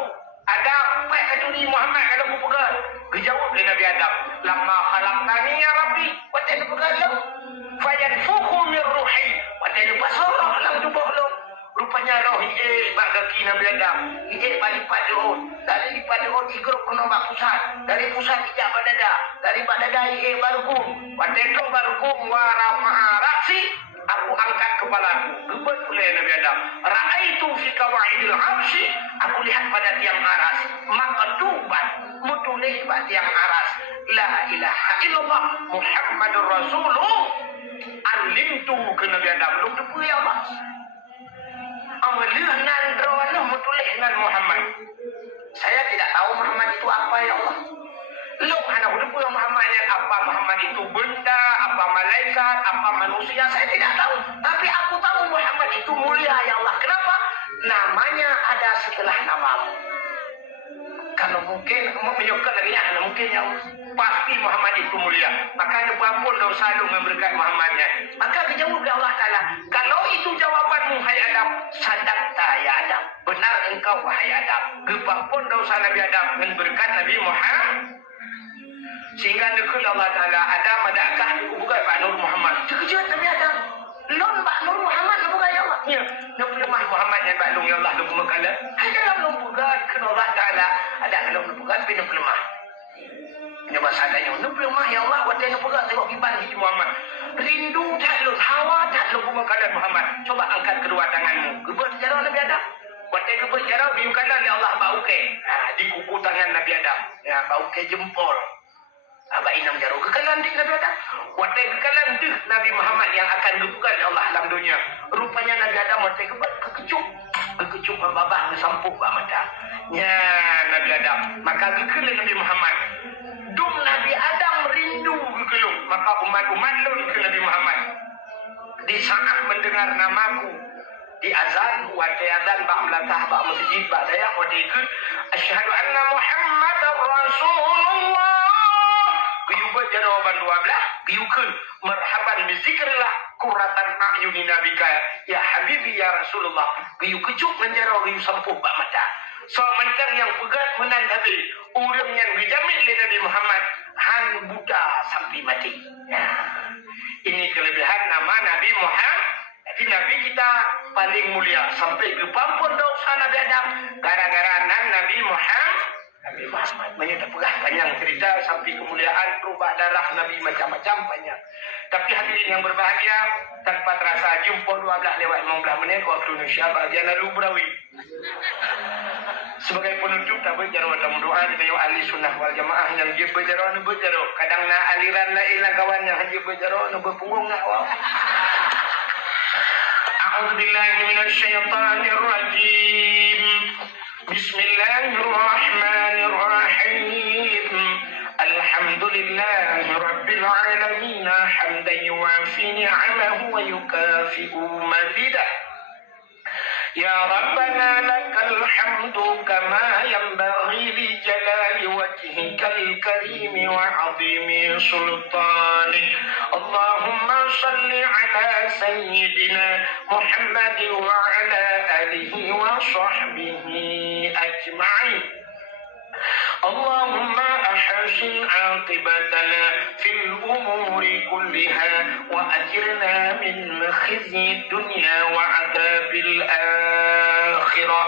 ada apa kaduni Muhammad kalau aku pegang dijawab oleh Nabi Adam lama khalaqtani ya Rabbi wa ta'ala pegang fayanfukhu min ruhi wa ta'ala basara lang tubuh lo rupanya roh bagi Nabi Adam lipat roh dari lipat roh igrup kono pusat dari pusat ijak badada dari badada barukum wa ta'ala barukum wa rafi aku angkat kepalaku gebet oleh Nabi Adam ra'aitu fi kawaidil arsy aku lihat pada tiang aras maktubat mutulih pada tiang aras la ilaha illallah Muhammadur Rasulullah alimtu ke Nabi Adam lu depu ya Allah awalnya nan drone mutulih nan Muhammad saya tidak tahu Muhammad itu apa ya Allah lu anak depu Muhammad yang apa apa Muhammad itu benda, apa malaikat, apa manusia, saya tidak tahu. Tapi aku tahu Muhammad itu mulia ya Allah. Kenapa? Namanya ada setelah namamu. Kalau mungkin kamu menyukai lagi ya, mungkin yang pasti Muhammad itu mulia. Makanya Bapak dah selalu memberkati Muhammadnya. Maka dijawab oleh Allah Ta'ala, kalau itu jawabanmu hai Adam, sadaqta ya Adam. Benar engkau wahai Adam. Bapak dah usah Nabi Adam dengan berkat Nabi Muhammad. Sehingga nekul Allah Ta'ala, Adam adakah bukan Pak Nur Muhammad? Terkejut Nabi Adam. Lon Pak Nur Muhammad bukan ya Allah. Ya, nak lemah Muhammad yang Pak Nur ya Allah lu kala. Hai dalam lu bukan ke Allah Ta'ala. Ada dalam lu bukan bina lemah. Ini bahasa adanya. Nu lemah ya Allah, wadah nu bukan tengok iban hi Muhammad. Rindu tak lu, hawa tak lu kala Muhammad. Coba angkat kedua tanganmu. Gebet jarang Nabi Adam. Wadah gebet jarang biu kanan ya Allah bau ke. Di kuku tangan Nabi Adam. Ya, bau ke jempol. Abah inam jaro kekalan di Nabi Adam. Watai kekalan deh Nabi Muhammad yang akan gebukan ya Allah dalam dunia. Rupanya Nabi Adam watai kekecup. Kekecup babah kesampuk bak mata. Ya Nabi Adam. Maka kekelin Nabi Muhammad. Dum Nabi Adam rindu kekelung. Maka umat-umat lun ke Nabi Muhammad. Di saat mendengar namaku. Di azan, watai azan bak melatah bak masjid bak dayak watai ke. Asyhadu anna Muhammad Rasulullah. Giyubat jawaban 12 giyukun marhaban bizikrillah kuratan a'yuni nabika ya habibi ya Rasulullah giyu kejuk menjaro giyu sampuh bak mata so mencang yang pegat menandabi urang yang dijamin oleh Nabi Muhammad han buta sampai mati ya. Ini kelebihan nama Nabi Muhammad. Jadi Nabi kita paling mulia sampai ke pampun dosa Nabi Adam gara-gara Nabi Muhammad. Nabi Muhammad menyebut panjang cerita sampai kemuliaan berubah darah Nabi macam-macam banyak. Tapi hadirin yang berbahagia, tanpa terasa jumpa 12 lewat 15 menit waktu Indonesia bahagian lalu berawi. Sebagai penutup tak berjaro dalam doa kita yo ahli sunnah wal jamaah yang dia berjaro nu berjaro. Kadang na aliran lain lah kawan yang dia berjaro nu berpunggung nak wah. A'udzubillahi minasyaitonir rajim. Bismillahirrahmanirrahim. Alhamdulillahi rabbil alamin hamdan yuwafi ni'amahu wa yukafi'u mazidah. Ya Rabbana lakal hamdu kama yanbaghi li jalali wajhikal karim wa 'azimi sultanik. Allahumma salli ala sayyidina Muhammad wa ala alihi wa sahbihi ajma'in. اللهم أحسن عاقبتنا في الأمور كلها وأجرنا من خزي الدنيا وعذاب الآخرة.